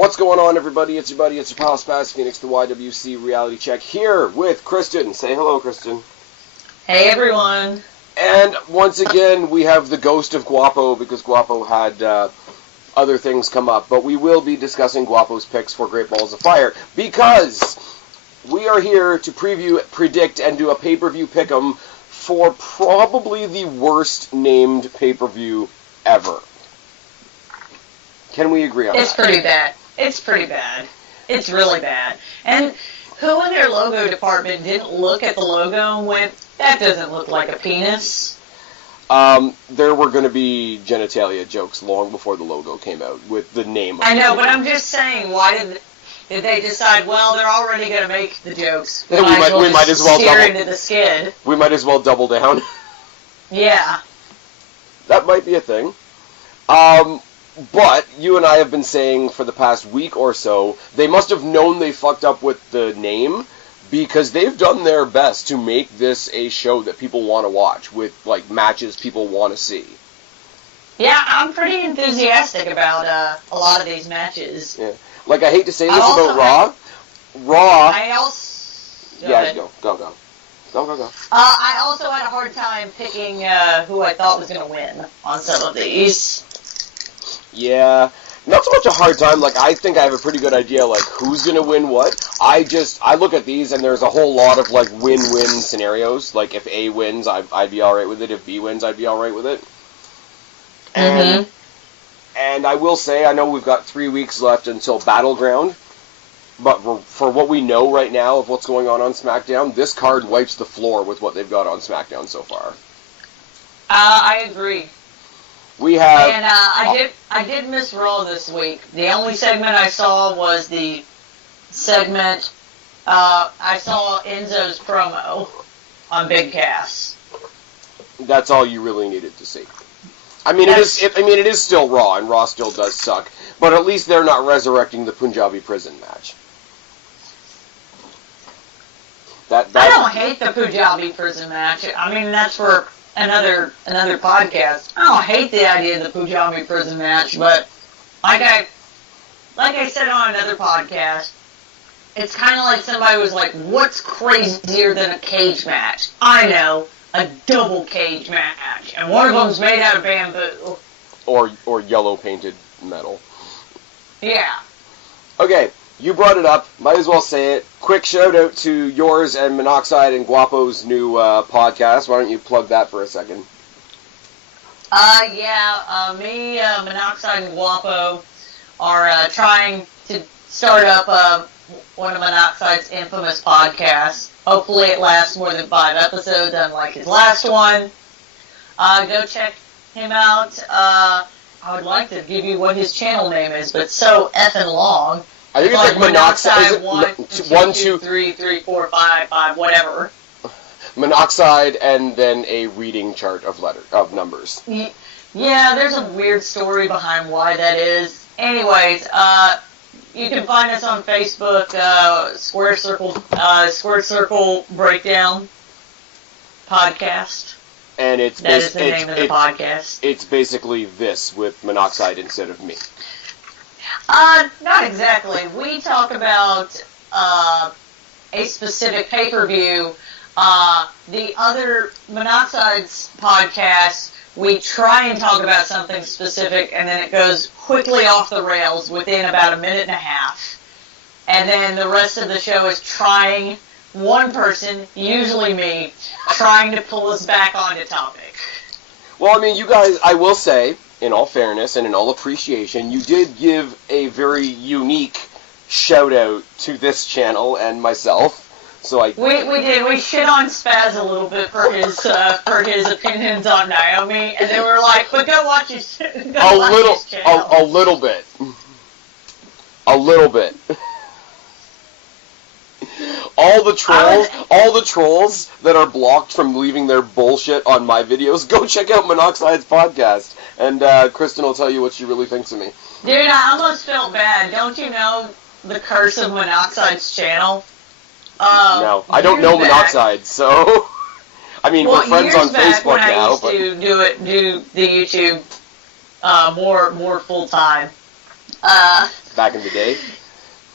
What's going on, everybody? It's your buddy, it's your pal Spaz, Phoenix, the YWC Reality Check, here with Kristen. Say hello, Kristen. Hey, everyone. And once again, we have the ghost of Guapo, because Guapo had other things come up. But we will be discussing Guapo's picks for Great Balls of Fire, because we are here to preview, predict, and do a pay-per-view pick 'em for probably the worst named pay-per-view ever. Can we agree on that? It's pretty bad. It's pretty bad. It's really bad. And who in their logo department didn't look at the logo and went, that doesn't look like a penis? There were going to be genitalia jokes long before the logo came out with the name of I know, it. but I'm just saying, why did they decide, well, they're already going to make the jokes. We might as well steer double into the skid. We might as well double down. Yeah. That might be a thing. But you and I have been saying for the past week or so, they must have known they fucked up with the name, because they've done their best to make this a show that people want to watch, with like matches people want to see. Yeah, I'm pretty enthusiastic about a lot of these matches. Yeah. Like, I hate to say this about Raw. Raw. I also... Yeah, go. I also had a hard time picking who I thought was going to win on some of these. Yeah, not so much a hard time. Like, I think I have a pretty good idea, like, who's gonna win what. I look at these, and there's a whole lot of, like, win-win scenarios. Like, if A wins, I'd be alright with it. If B wins, I'd be alright with it. And I will say, I know we've got 3 weeks left until Battleground, but for what we know right now of what's going on SmackDown, this card wipes the floor with what they've got on SmackDown so far. I agree. We have... And I did miss Raw this week. The only segment I saw was the segment, I saw Enzo's promo on Big Cass. That's all you really needed to see. I mean, it is still Raw, and Raw still does suck. But at least they're not resurrecting the Punjabi prison match. I don't hate the Punjabi prison match. I mean, that's for another podcast. I don't hate the idea of the Punjabi prison match, but like I said on another podcast, it's kind of like somebody was like, what's crazier than a cage match? I know, a double cage match, and one of them's made out of bamboo. Or yellow painted metal. Yeah. Okay, you brought it up. Might as well say it. Quick shout out to yours and Monoxide and Guapo's new podcast. Why don't you plug that for a second? Me, Monoxide, and Guapo are trying to start up one of Monoxide's infamous podcasts. Hopefully it lasts more than 5 episodes, unlike his last one. Go check him out. I would like to give you what his channel name is, but so effing long. I think it's like Monoxide. 1, 2, 3, 3, 4, 5, 5, whatever. Monoxide, and then a reading chart of numbers. Yeah, there's a weird story behind why that is. Anyways, you can find us on Facebook, Square Circle Breakdown Podcast. And that is the name of the podcast. It's basically this with Monoxide instead of me. Not exactly. We talk about a specific pay-per-view. The other Monoxide's podcast, we try and talk about something specific, and then it goes quickly off the rails within about a minute and a half. And then the rest of the show is trying, one person, usually me, trying to pull us back onto topic. Well, I mean, you guys, I will say, in all fairness and in all appreciation, you did give a very unique shout-out to this channel and myself. So we did. We shit on Spaz a little bit for his opinions on Naomi, and then we were like, but go watch his channel. A little bit. All the trolls that are blocked from leaving their bullshit on my videos, go check out Monoxide's podcast, and Kristen will tell you what she really thinks of me. Dude, I almost felt bad. Don't you know the curse of Monoxide's channel? No, I don't know Monoxide, so... I mean, we're friends on Facebook now, but... I used to do the YouTube more full time. Back in the day?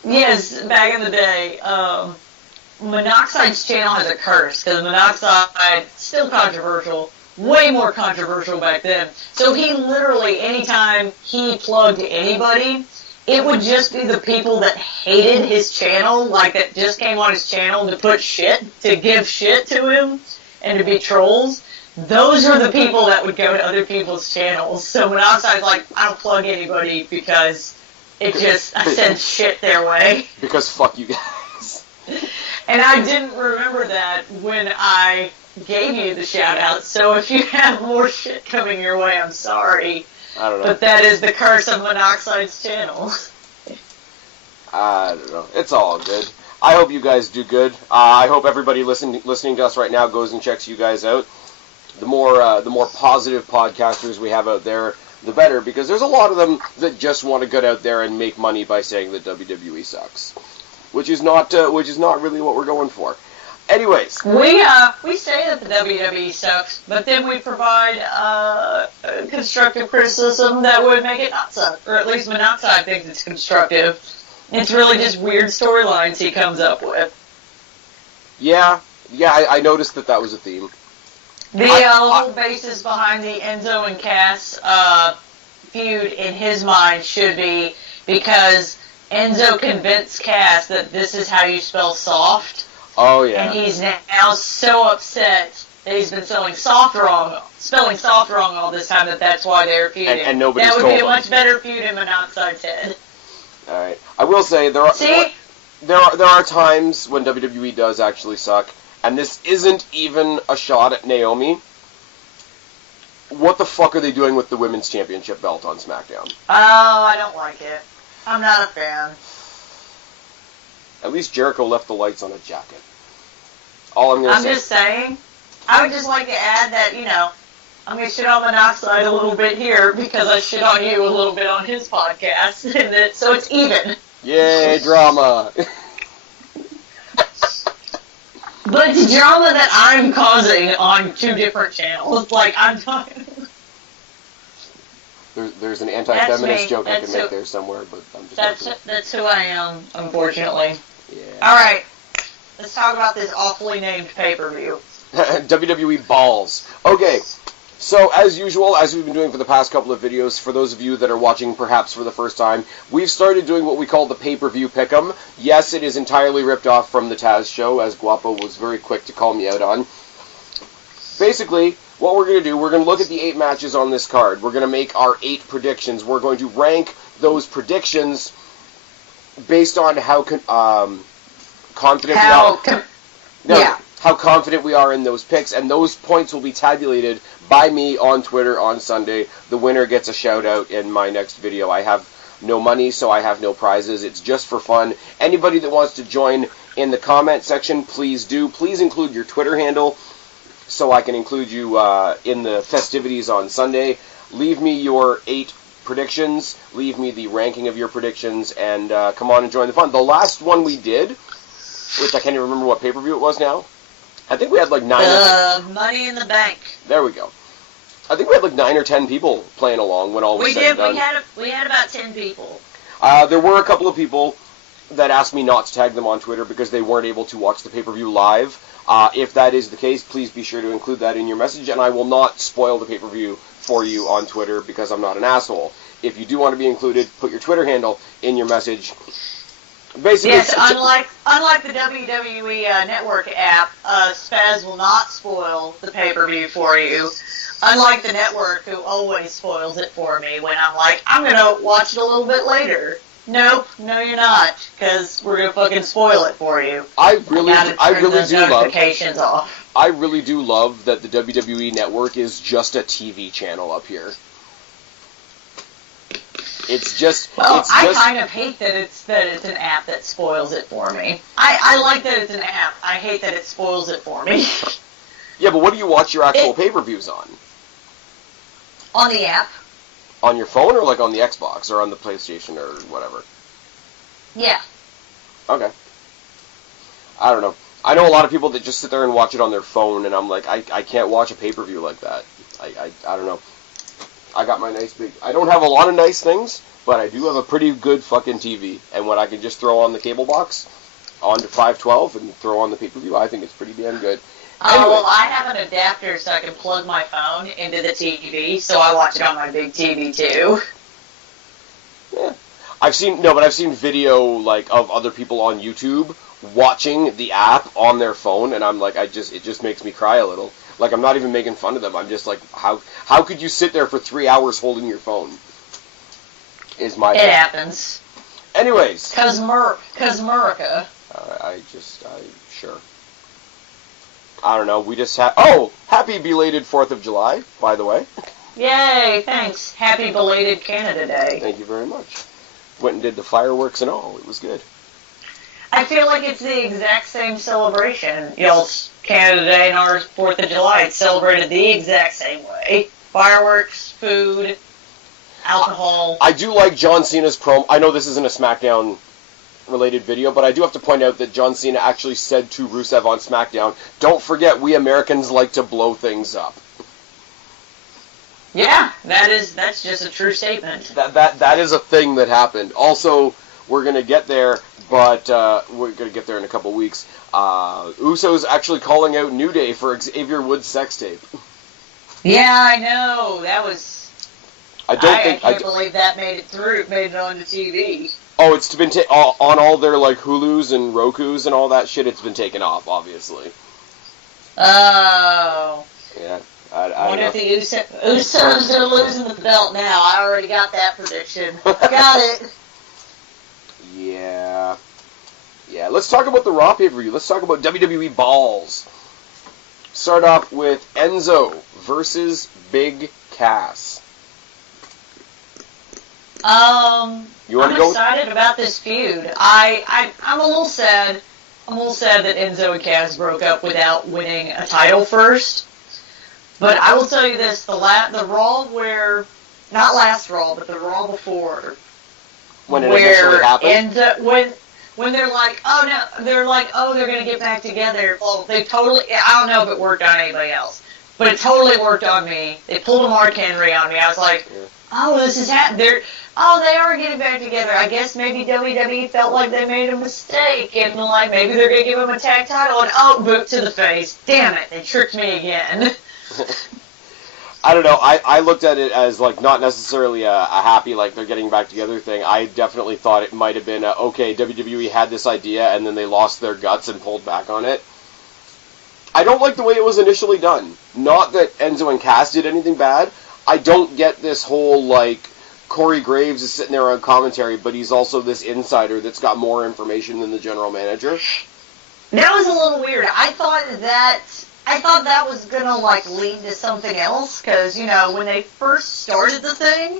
Yes, back in the day. Monoxide's channel has a curse, because Monoxide, still controversial, way more controversial back then. So he literally, anytime he plugged anybody, it would just be the people that hated his channel, like that just came on his channel to put shit, to give shit to him, and to be trolls. Those are the people that would go to other people's channels. So Monoxide's like, I don't plug anybody because I send shit their way. Because fuck you guys. And I didn't remember that when I gave you the shout out, so if you have more shit coming your way, I'm sorry. I don't know. But that is the curse of Monoxide's channel. I don't know. It's all good. I hope you guys do good. I hope everybody listening to us right now goes and checks you guys out. The more positive podcasters we have out there, the better, because there's a lot of them that just want to get out there and make money by saying that WWE sucks, which is not really what we're going for. Anyways, we say that the WWE sucks, but then we provide constructive criticism that would make it not suck, or at least Monoxide thinks it's constructive. It's really just weird storylines he comes up with. Yeah, I noticed that was a theme. The whole basis behind the Enzo and Cass feud in his mind should be because Enzo convinced Cass that this is how you spell soft. Oh, yeah. And he's now so upset that he's been spelling soft wrong all this time that's why they're feuding. And nobody's that would told be a him. much better feud in Monoxide's head. All right. I will say there are times when WWE does actually suck, and this isn't even a shot at Naomi. What the fuck are they doing with the Women's Championship belt on SmackDown? Oh, I don't like it. I'm not a fan. At least Jericho left the lights on a jacket. All I'm gonna say. I'm just saying. I would just like to add that, I'm going to shit on Monoxide a little bit here because I shit on you a little bit on his podcast, so it's even. Yay, drama! But it's drama that I'm causing on two different channels. Like, I'm talking... There's an anti-feminist joke I can make there somewhere, but I'm just... That's who I am, unfortunately. Yeah. Alright, let's talk about this awfully named pay-per-view. WWE Balls. Okay, so as usual, as we've been doing for the past couple of videos, for those of you that are watching perhaps for the first time, we've started doing what we call the pay-per-view pick 'em. Yes, it is entirely ripped off from the Taz show, as Guapo was very quick to call me out on. Basically, what we're going to do, we're going to look at the 8 matches on this card. We're going to make our 8 predictions. We're going to rank those predictions based on how confident we are. How confident we are in those picks, and those points will be tabulated by me on Twitter on Sunday. The winner gets a shout out in my next video. I have no money, so I have no prizes. It's just for fun. Anybody that wants to join in the comment section, please do. Please include your Twitter handle so I can include you in the festivities on Sunday. Leave me your 8 predictions. Leave me the ranking of your predictions, and come on and join the fun. The last one we did, which I can't even remember what pay-per-view it was now. I think we had like 9 Money in the Bank. There we go. I think we had like 9 or 10 people playing along when all was said and done. We had about 10 people. There were a couple of people that asked me not to tag them on Twitter because they weren't able to watch the pay-per-view live. If that is the case, please be sure to include that in your message, and I will not spoil the pay-per-view for you on Twitter because I'm not an asshole. If you do want to be included, put your Twitter handle in your message. Basically, yes, unlike the WWE Network app, Spaz will not spoil the pay-per-view for you. Unlike the network, who always spoils it for me when I'm like, I'm gonna watch it a little bit later. Nope, no you're not, because we're gonna fucking spoil it for you. I really do love that the WWE Network is just a TV channel up here. I kind of hate that it's an app that spoils it for me. I like that it's an app. I hate that it spoils it for me. Yeah, but what do you watch your actual pay-per-views on? On the app. On your phone, or like on the Xbox, or on the PlayStation, or whatever? Yeah. Okay. I don't know. I know a lot of people that just sit there and watch it on their phone, and I'm like, I can't watch a pay-per-view like that. I don't know. I got my nice big... I don't have a lot of nice things, but I do have a pretty good fucking TV. And when I can just throw on the cable box onto 512 and throw on the pay-per-view, I think it's pretty damn good. Oh, well, I have an adapter so I can plug my phone into the TV, so I watch it on my big TV, too. Yeah. I've seen video, like, of other people on YouTube watching the app on their phone, and I'm like, it just makes me cry a little. Like, I'm not even making fun of them. I'm just like, how could you sit there for 3 hours holding your phone? Is my It thing. happens. Anyways. Cause America. Sure. I don't know, we just happy belated 4th of July, by the way. Yay, thanks. Happy belated Canada Day. Thank you very much. Went and did the fireworks and all. It was good. I feel like it's the exact same celebration. Y'all's Canada Day and ours 4th of July. It's celebrated the exact same way. Fireworks, food, alcohol. I do like John Cena's promo. I know this isn't a SmackDown related video, but I do have to point out that John Cena actually said to Rusev on SmackDown, "Don't forget, we Americans like to blow things up." Yeah, that's just a true statement. That is a thing that happened. Also, we're gonna get there, but we're gonna get there in a couple weeks. Uso's actually calling out New Day for Xavier Woods' sex tape. Yeah, I know. That was. I can't believe that made it onto TV. Oh, it's been on all their like Hulus and Rokus and all that shit. It's been taken off, obviously. Oh. Yeah. I wonder if the Usos are losing the belt now. I already got that prediction. Got it. Yeah. Yeah. Let's talk about the Raw pay-per-view. Let's talk about WWE Balls. Start off with Enzo versus Big Cass. I'm excited about this feud. I'm a little sad. I'm a little sad that Enzo and Cass broke up without winning a title first. But I will tell you this: the Raw where, not last Raw, but the Raw before, when it initially happened, when they're like, they're gonna get back together. Well, they totally. I don't know if it worked on anybody else, but it totally worked on me. They pulled a Mark Henry on me. I was like, oh, this is happening. They are getting back together. I guess maybe WWE felt like they made a mistake, and like maybe they're gonna give him a tag title, and boot to the face. Damn it, they tricked me again. I don't know. I looked at it as like not necessarily a happy like they're getting back together thing. I definitely thought it might have been WWE had this idea and then they lost their guts and pulled back on it. I don't like the way it was initially done. Not that Enzo and Cass did anything bad. I don't get this whole like Corey Graves is sitting there on commentary, but he's also this insider that's got more information than the general manager. That was a little weird. I thought that was gonna like lead to something else, because when they first started the thing,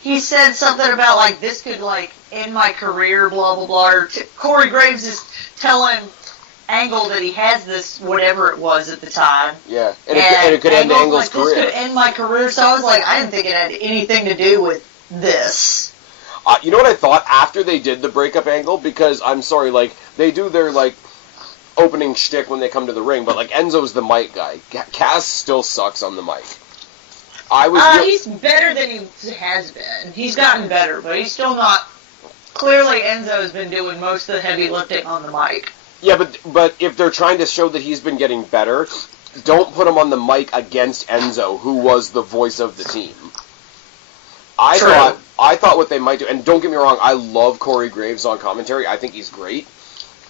he said something about like this could like end my career, blah blah blah. Or Corey Graves is telling Angle that he has this whatever it was at the time. Yeah, and it could end Angle's career. This could end my career. So I was like, I didn't think it had anything to do with this. You know what I thought after they did the breakup angle? Because I'm sorry, like they do their like opening shtick when they come to the ring, but like Enzo's the mic guy. Cass still sucks on the mic. He's better than he has been. He's gotten better, but he's still not. Clearly, Enzo's been doing most of the heavy lifting on the mic. Yeah, but if they're trying to show that he's been getting better, don't put him on the mic against Enzo, who was the voice of the team. I thought what they might do, and don't get me wrong, I love Corey Graves on commentary. I think he's great.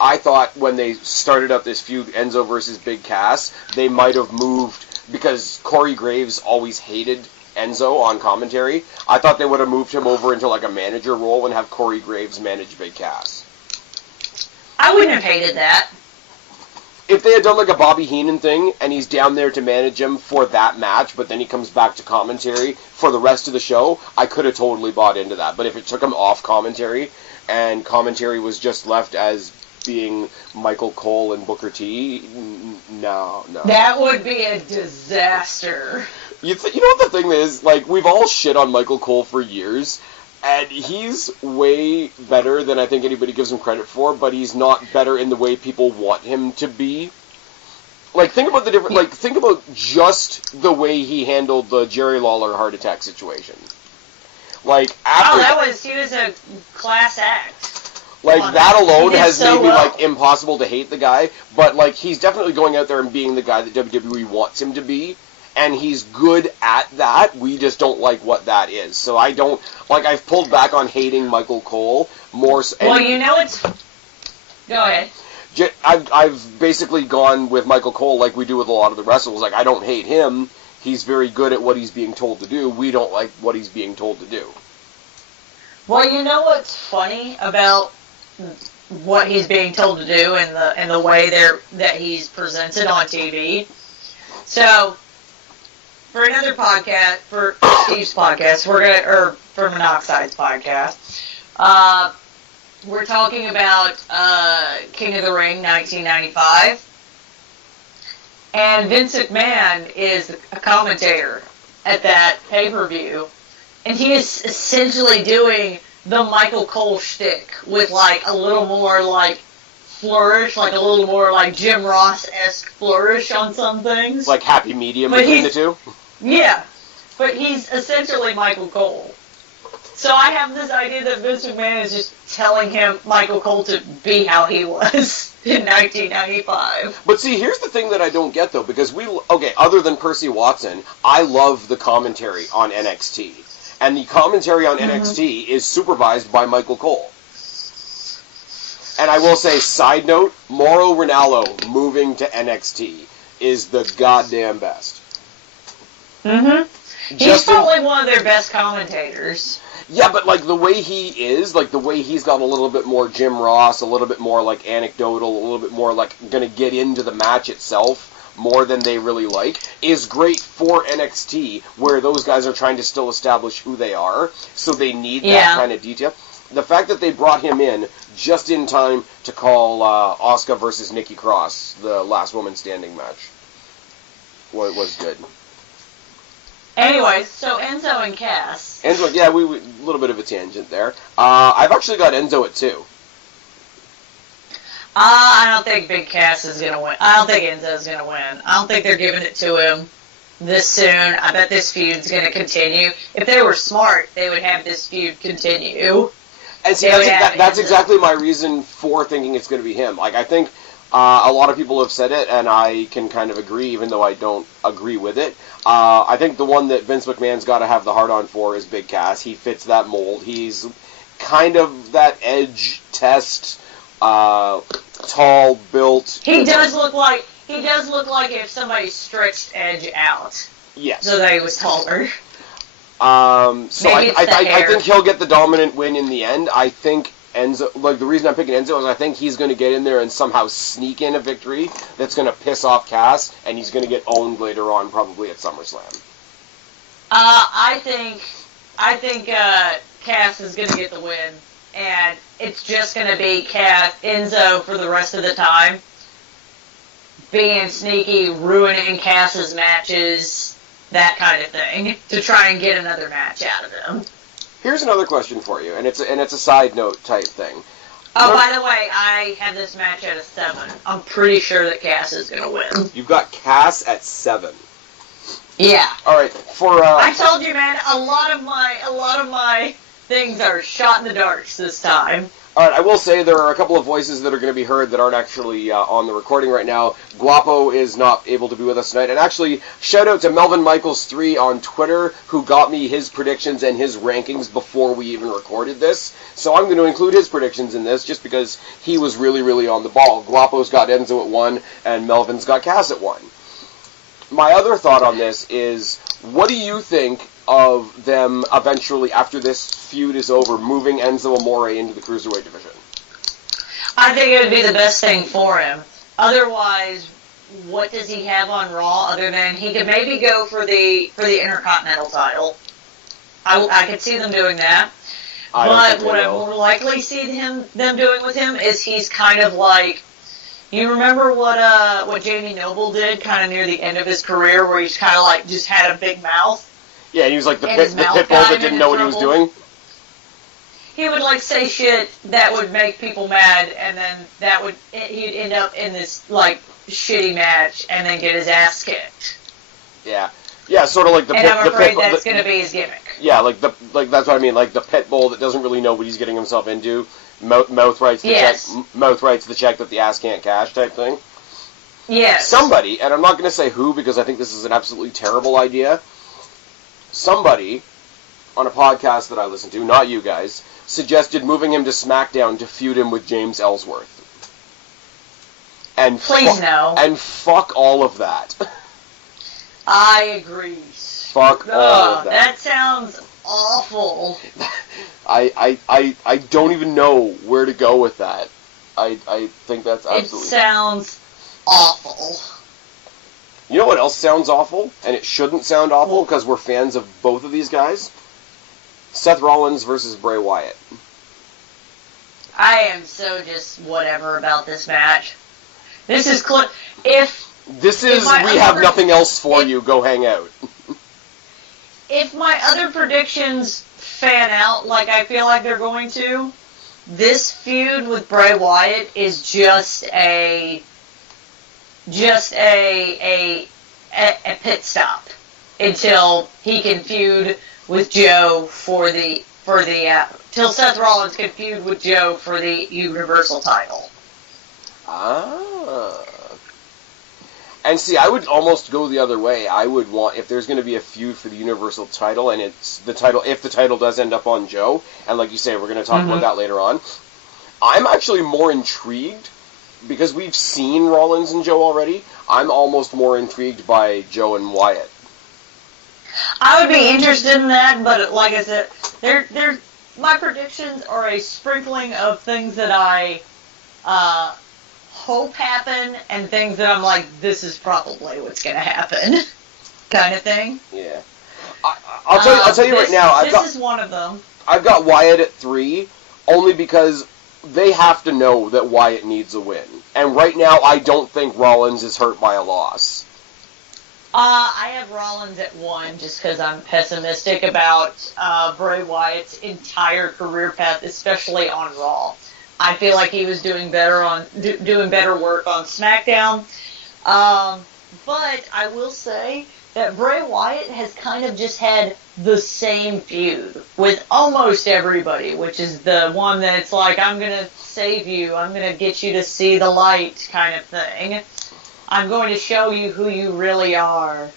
I thought when they started up this feud, Enzo versus Big Cass, they might have moved, because Corey Graves always hated Enzo on commentary. I thought they would have moved him over into like a manager role and have Corey Graves manage Big Cass. I wouldn't have hated that. If they had done like a Bobby Heenan thing, and he's down there to manage him for that match, but then he comes back to commentary for the rest of the show, I could have totally bought into that. But if it took him off commentary, and commentary was just left as being Michael Cole and Booker T, no. That would be a disaster. You know what the thing is? Like, we've all shit on Michael Cole for years, and he's way better than I think anybody gives him credit for, but he's not better in the way people want him to be. Like, think about the different. Like, think about just the way he handled the Jerry Lawler heart attack situation. Like, after he was a class act. Like, that alone has so made me, well. like, impossible to hate the guy. But, like, he's definitely going out there and being the guy that WWE wants him to be. And he's good at that. We just don't like what that is. So I don't... Like, I've pulled back on hating Michael Cole more... Well, you know it's... Go ahead. I've basically gone with Michael Cole like we do with a lot of the wrestlers. Like, I don't hate him. He's very good at what he's being told to do. We don't like what he's being told to do. Well, you know what's funny about what he's being told to do and the way that he's presented on TV? So, for another podcast, for Steve's podcast, or for Monoxide's podcast, we're talking about King of the Ring 1995. And Vince McMahon is a commentator at that pay-per-view. And he is essentially doing the Michael Cole shtick with, like, a little more, like, flourish, like a little more, like, Jim Ross-esque flourish on some things. Like happy medium between the two? Yeah. But he's essentially Michael Cole. So I have this idea that Vince McMahon is just telling him, Michael Cole, to be how he was in 1995. But see, here's the thing that I don't get, though, because other than Percy Watson, I love the commentary on NXT. And the commentary on NXT is supervised by Michael Cole. And I will say, side note, Mauro Ranallo moving to NXT is the goddamn best. He's probably one of their best commentators. Yeah, but, like, the way he is, like, the way he's got a little bit more Jim Ross, a little bit more, like, anecdotal, a little bit more, like, gonna get into the match itself more than they really like, is great for NXT, where those guys are trying to still establish who they are, so they need that kind of detail. The fact that they brought him in just in time to call Asuka versus Nikki Cross, the last woman standing match, was good. Anyways, so Enzo and Cass. Enzo, yeah, we a little bit of a tangent there. I've actually got Enzo at 2. I don't think Big Cass is gonna win. I don't think Enzo's gonna win. I don't think they're giving it to him this soon. I bet this feud's gonna continue. If they were smart, they would have this feud continue. And see, that's exactly my reason for thinking it's gonna be him. Like, I think a lot of people have said it, and I can kind of agree, even though I don't agree with it. I think the one that Vince McMahon's got to have the heart-on for is Big Cass. He fits that mold. He's kind of that edge test, tall, built. He does look like if somebody stretched Edge out. Yes. So that he was taller. So I think he'll get the dominant win in the end. I think Enzo, like, the reason I'm picking Enzo is I think he's going to get in there and somehow sneak in a victory that's going to piss off Cass, and he's going to get owned later on, probably at SummerSlam. I think Cass is going to get the win, and it's just going to be Enzo for the rest of the time, being sneaky, ruining Cass's matches, that kind of thing, to try and get another match out of him. Here's another question for you, and it's a side note type thing. Oh, by the way, I have this match at a 7. I'm pretty sure that Cass is gonna win. You've got Cass at 7. Yeah. All right. I told you, man. A lot of my things are shot in the darks this time. All right, I will say there are a couple of voices that are going to be heard that aren't actually on the recording right now. Guapo is not able to be with us tonight. And actually, shout out to Melvin Michaels 3 on Twitter, who got me his predictions and his rankings before we even recorded this. So I'm going to include his predictions in this just because he was really, really on the ball. Guapo's got Enzo at 1, and Melvin's got Cass at 1. My other thought on this is, what do you think of them eventually, after this feud is over, moving Enzo Amore into the Cruiserweight division? I think it would be the best thing for him. Otherwise, what does he have on Raw other than he could maybe go for the Intercontinental title? I could see them doing that. But what I more likely see them doing with him is he's kind of like, you remember what Jamie Noble did kind of near the end of his career, where he's kind of like just had a big mouth? Yeah, he was like the pit bull that didn't know what he was doing. he would like say shit that would make people mad, and then he'd end up in this like shitty match, and then get his ass kicked. Yeah, sort of like the. And I'm afraid that's going to be his gimmick. Yeah, like that's what I mean. Like the pit bull that doesn't really know what he's getting himself into. Mouth writes the check. Mouth writes the check that the ass can't cash type thing. Yes. Somebody, and I'm not going to say who because I think this is an absolutely terrible idea. Somebody on a podcast that I listen to, not you guys, suggested moving him to SmackDown to feud him with James Ellsworth. And please no. And fuck all of that. I agree. Fuck all of that. That sounds awful. I don't even know where to go with that. I think that's absolutely... It sounds awful. You know what else sounds awful? And it shouldn't sound awful because we're fans of both of these guys? Seth Rollins versus Bray Wyatt. I am so just whatever about this match. This is... we have nothing else for you. Go hang out. If my other predictions fan out like I feel like they're going to, this feud with Bray Wyatt is just a pit stop until he can feud with Joe till Seth Rollins can feud with Joe for the Universal title. Ah. And see, I would almost go the other way. I would want, if there's going to be a feud for the Universal title, and it's the title, if the title does end up on Joe, and like you say, we're going to talk about that later on, I'm actually more intrigued, because we've seen Rollins and Joe already, I'm almost more intrigued by Joe and Wyatt. I would be interested in that, but like I said, my predictions are a sprinkling of things that I hope happen and things that I'm like, this is probably what's going to happen, kind of thing. Yeah, I'll tell you right now. This is one of them. I've got Wyatt at 3, only because they have to know that Wyatt needs a win, and right now I don't think Rollins is hurt by a loss. I have Rollins at 1 just because I'm pessimistic about Bray Wyatt's entire career path, especially on Raw. I feel like he was doing better work on SmackDown. But I will say that Bray Wyatt has kind of just had the same feud with almost everybody, which is the one that it's like, I'm going to save you, I'm going to get you to see the light kind of thing. I'm going to show you who you really are.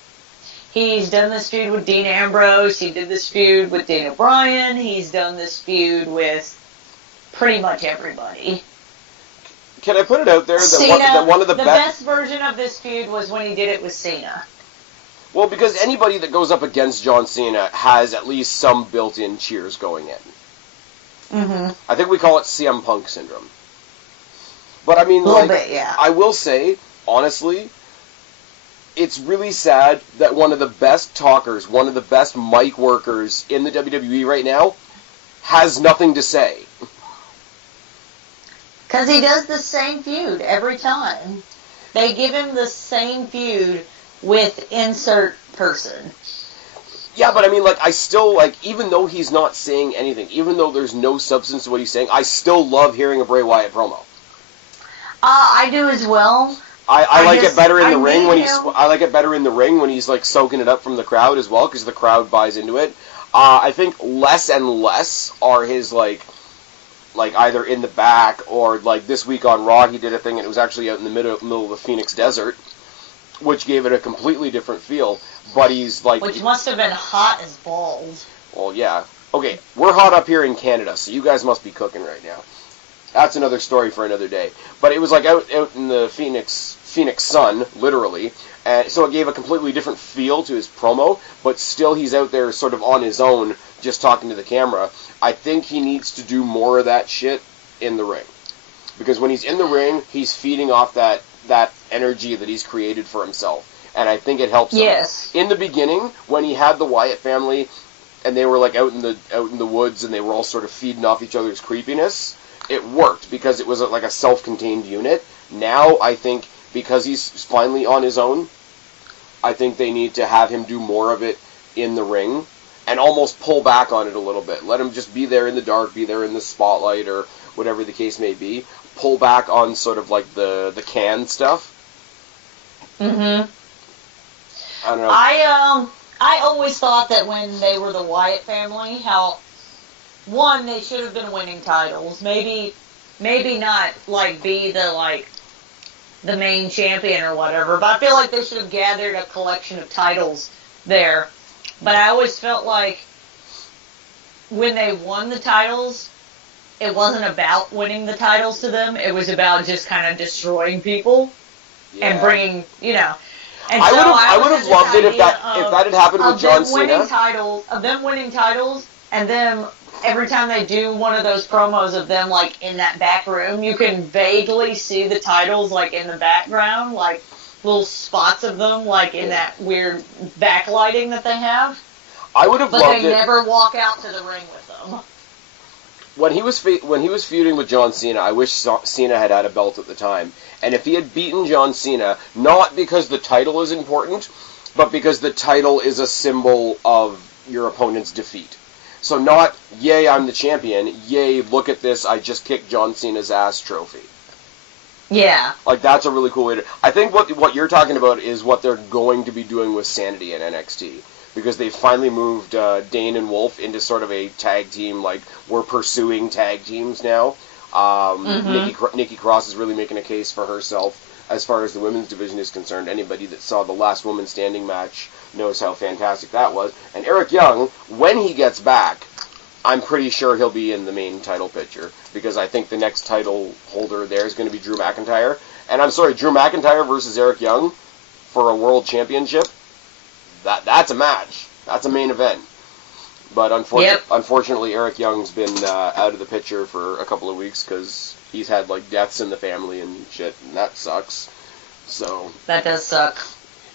He's done this feud with Dean Ambrose, he did this feud with Daniel Bryan, he's done this feud with pretty much everybody. Can I put it out there that one of the best version of this feud was when he did it with Cena. Well, because anybody that goes up against John Cena has at least some built-in cheers going in. Mm-hmm. I think we call it CM Punk syndrome. But I mean, a little bit, yeah. I will say, honestly, it's really sad that one of the best talkers, one of the best mic workers in the WWE right now, has nothing to say. Because he does the same feud every time. They give him the same feud with insert person. Yeah, but I mean, like, I still, like, even though he's not saying anything, even though there's no substance to what he's saying, I still love hearing a Bray Wyatt promo. I do as well. I like it better in the ring when I like it better in the ring when he's like soaking it up from the crowd as well, because the crowd buys into it. I think less and less are his like either in the back or like this week on Raw he did a thing and it was actually out in the middle of the Phoenix Desert, which gave it a completely different feel. But he's like, which must have been hot as balls. Well, yeah. Okay, we're hot up here in Canada, so you guys must be cooking right now. That's another story for another day. But it was like out in the Phoenix sun, literally, and so it gave a completely different feel to his promo, but still he's out there sort of on his own, just talking to the camera. I think he needs to do more of that shit in the ring. Because when he's in the ring, he's feeding off that energy that he's created for himself. And I think it helps him. Yes. In the beginning, when he had the Wyatt family, and they were like out in the woods, and they were all sort of feeding off each other's creepiness, it worked because it was like a self-contained unit. Now, I think, because he's finally on his own, I think they need to have him do more of it in the ring. and almost pull back on it a little bit. Let him just be there in the dark, be there in the spotlight, or whatever the case may be. Pull back on sort of like the canned stuff. Mm-hmm. I don't know. I always thought that when they were the Wyatt family, how, one, they should have been winning titles. Maybe not, like, be the main champion or whatever, but I feel like they should have gathered a collection of titles there. But I always felt like when they won the titles, it wasn't about winning the titles to them. It was about just kind of destroying people and bringing, And I would have loved it if that had happened with John Cena. Of them winning titles, and then every time they do one of those promos of them like in that back room, you can vaguely see the titles like in the background, like little spots of them, like in that weird backlighting that they have. I would have loved it. But they never walk out to the ring with them. When he was feuding with John Cena, I wish Cena had a belt at the time. And if he had beaten John Cena, not because the title is important, but because the title is a symbol of your opponent's defeat. So not, yay, I'm the champion, yay, look at this, I just kicked John Cena's ass trophy. Yeah. Like, that's a really cool way to... I think what you're talking about is what they're going to be doing with Sanity in NXT. Because they finally moved Dane and Wolf into sort of a tag team, like, we're pursuing tag teams now. Nikki Cross is really making a case for herself as far as the women's division is concerned. Anybody that saw the last woman standing match knows how fantastic that was. And Eric Young, when he gets back, I'm pretty sure he'll be in the main title picture, because I think the next title holder there is going to be Drew McIntyre. And I'm sorry, Drew McIntyre versus Eric Young for a world championship, that's a match. That's a main event. But unfortunately, Eric Young's been out of the picture for a couple of weeks because he's had like deaths in the family and shit, and that sucks. So that does suck.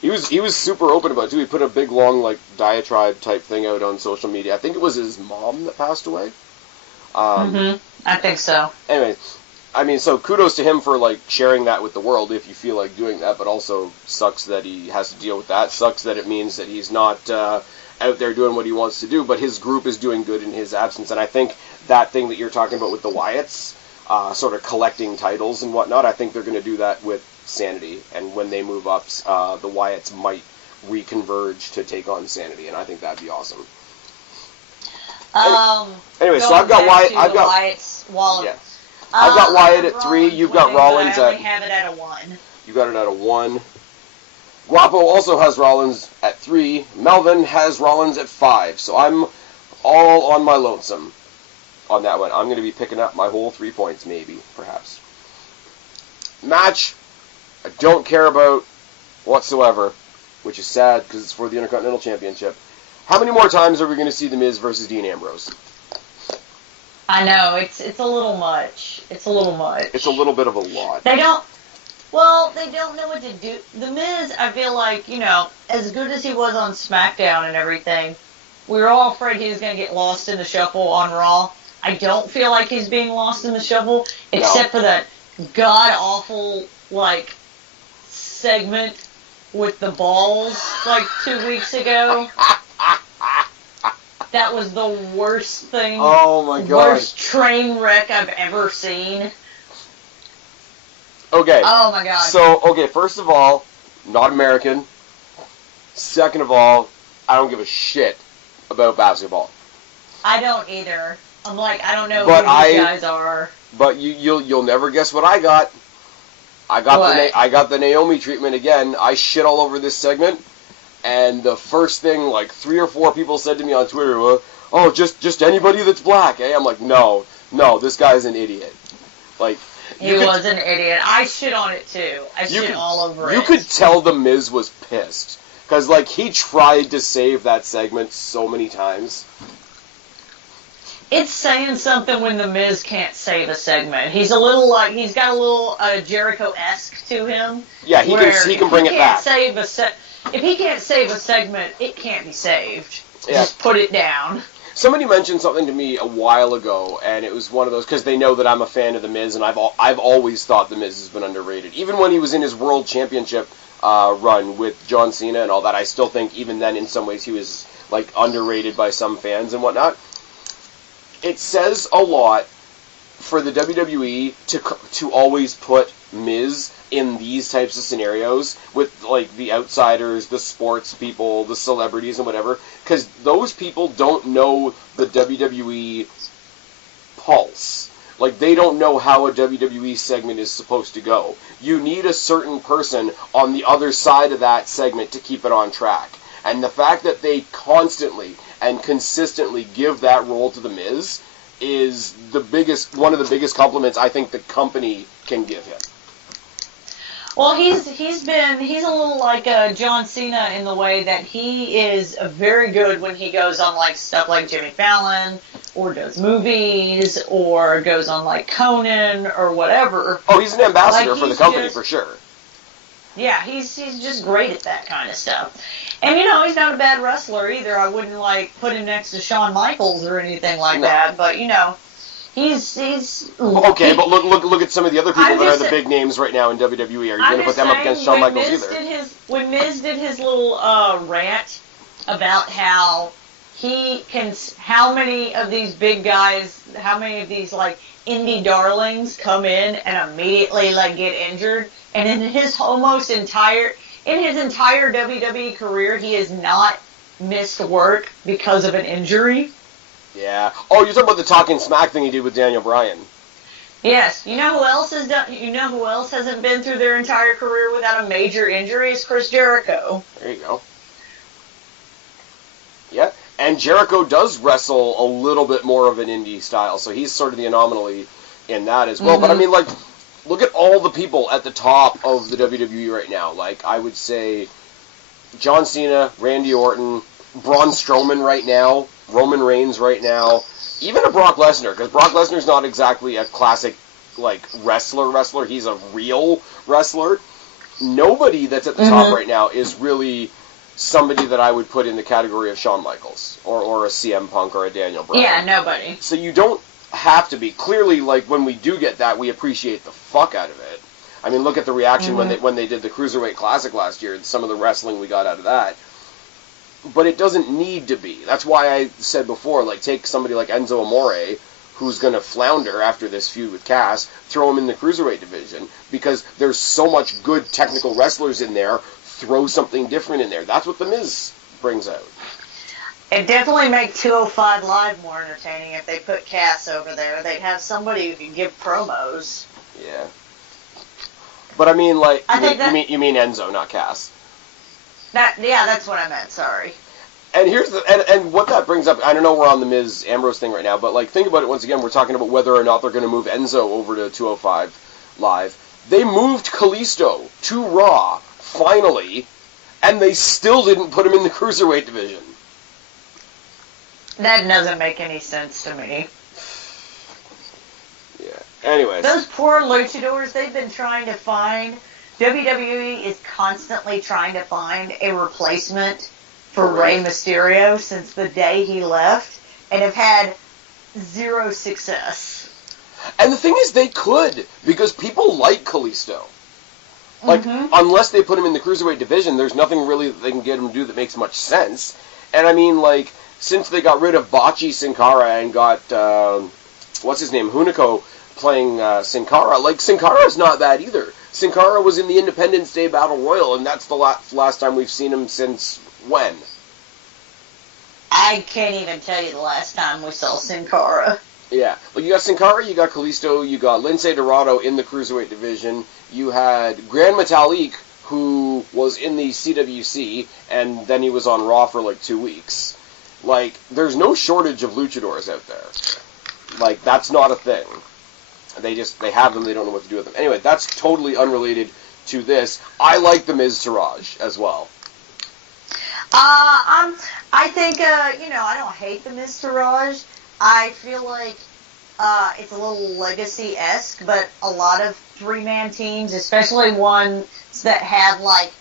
He was super open about it too. He put a big long like diatribe type thing out on social media. I think it was his mom that passed away. I think so. Anyway, I mean, so kudos to him for like sharing that with the world if you feel like doing that. But also sucks that he has to deal with that. Sucks that it means that he's not out there doing what he wants to do, but his group is doing good in his absence. And I think that thing that you're talking about with the Wyatts, sort of collecting titles and whatnot, I think they're going to do that with Sanity. And when they move up, the Wyatts might reconverge to take on Sanity, and I think that'd be awesome. Anyway, so I've got Wyatt. I've got Wyatt's wallet. Yeah. I've got Wyatt at 3. You've got Rollins I only have it at a 1. You got it at a 1. Guapo also has Rollins at 3. Melvin has Rollins at 5. So I'm all on my lonesome on that one. I'm going to be picking up my whole 3 points, maybe, perhaps. Match I don't care about whatsoever, which is sad because it's for the Intercontinental Championship. How many more times are we going to see The Miz versus Dean Ambrose? I know, it's a little much. It's a little much. It's a little bit of a lot. They don't know what to do. The Miz, I feel like, as good as he was on SmackDown and everything, we were all afraid he was going to get lost in the shuffle on Raw. I don't feel like he's being lost in the shuffle, except for that god-awful, segment with the balls, 2 weeks ago. That was the worst thing. Oh my god. Worst train wreck I've ever seen. Okay. Oh my god. So, first of all, not American. Second of all, I don't give a shit about basketball. I don't either. I'm I don't know who these guys are. But you'll never guess what I got. I got the Naomi treatment again. I shit all over this segment. And the first thing, 3 or 4 people said to me on Twitter, oh, just anybody that's black, eh? I'm like, no, this guy's an idiot. He was an idiot. I shit on it, too. I shit all over it. You could tell The Miz was pissed. Because, he tried to save that segment so many times. It's saying something when The Miz can't save a segment. He's a little, he's got a little Jericho-esque to him. Yeah, he can bring it back. If he can't save a segment, it can't be saved. Yeah. Just put it down. Somebody mentioned something to me a while ago, and it was one of those, because they know that I'm a fan of The Miz, and I've always thought The Miz has been underrated. Even when he was in his World Championship run with John Cena and all that, I still think even then in some ways he was like underrated by some fans and whatnot. It says a lot for the WWE to always put Miz in these types of scenarios with like the outsiders, the sports people, the celebrities and whatever, because those people don't know the WWE pulse. Like, they don't know how a WWE segment is supposed to go. You need a certain person on the other side of that segment to keep it on track. And the fact that they constantly and consistently give that role to The Miz is one of the biggest compliments I think the company can give him. Well, he's a little like John Cena in the way that he is very good when he goes on like stuff like Jimmy Fallon or does movies or goes on like Conan or whatever. Oh, he's an ambassador for the company for sure. Yeah, he's just great at that kind of stuff. And he's not a bad wrestler either. I wouldn't like put him next to Shawn Michaels or anything like that, but he's okay, but look at some of the other people that are the big names right now in WWE. Are you going to put them up against Shawn Michaels either? When Miz did his little rant about how how many of these big guys, how many of these like indie darlings come in and immediately like get injured, and in his entire WWE career, he has not missed work because of an injury. Yeah. Oh, you're talking about the talking smack thing he did with Daniel Bryan. Yes. You know who else has done? You know who else hasn't been through their entire career without a major injury? Is Chris Jericho. There you go. Yeah. And Jericho does wrestle a little bit more of an indie style, so he's sort of the anomaly in that as well. Mm-hmm. But I mean, like, look at all the people at the top of the WWE right now. Like, I would say John Cena, Randy Orton, Braun Strowman right now, Roman Reigns right now, even a Brock Lesnar, because Brock Lesnar's not exactly a classic, like, wrestler. He's a real wrestler. Nobody that's at the top right now is really somebody that I would put in the category of Shawn Michaels or a CM Punk or a Daniel Bryan. Yeah, nobody. So you don't have to be. Clearly, like, when we do get that, we appreciate the fuck out of it. I mean, look at the reaction when they did the Cruiserweight Classic last year, and some of the wrestling we got out of that. But it doesn't need to be. That's why I said before, like, take somebody like Enzo Amore, who's going to flounder after this feud with Cass, throw him in the Cruiserweight division, because there's so much good technical wrestlers in there, throw something different in there. That's what The Miz brings out. It'd definitely make 205 Live more entertaining if they put Cass over there. They'd have somebody who could give promos. Yeah. But I mean, like, you mean Enzo, not Cass. That's what I meant, sorry. And here's and what that brings up, I don't know we're on the Miz Ambrose thing right now, but like think about it once again, we're talking about whether or not they're going to move Enzo over to 205 Live. They moved Kalisto to Raw, finally, and they still didn't put him in the Cruiserweight division. That doesn't make any sense to me. Yeah. Anyways. Those poor luchadors, they've been trying to find... WWE is constantly trying to find a replacement for Rey Mysterio since the day he left, and have had zero success. And the thing is, they could, because people like Kalisto. Like, unless they put him in the Cruiserweight division, there's nothing really that they can get him to do that makes much sense. And I mean, like, since they got rid of Bocce Sin Cara and got, what's his name, Hunico playing Sin Cara, like, Sin Cara's not bad either. Sin Cara was in the Independence Day Battle Royal, and that's the last time we've seen him since when? I can't even tell you the last time we saw Sin Cara. Yeah. Well, you got Sin Cara, you got Kalisto, you got Lince Dorado in the Cruiserweight division, you had Grand Metalik, who was in the CWC, and then he was on Raw for like 2 weeks. Like, there's no shortage of luchadors out there. Like, that's not a thing. They have them, they don't know what to do with them. Anyway, that's totally unrelated to this. I like the Miz Taraj as well. I think, I don't hate the Miz Taraj. I feel like it's a little legacy-esque, but a lot of three-man teams, especially ones that have, like,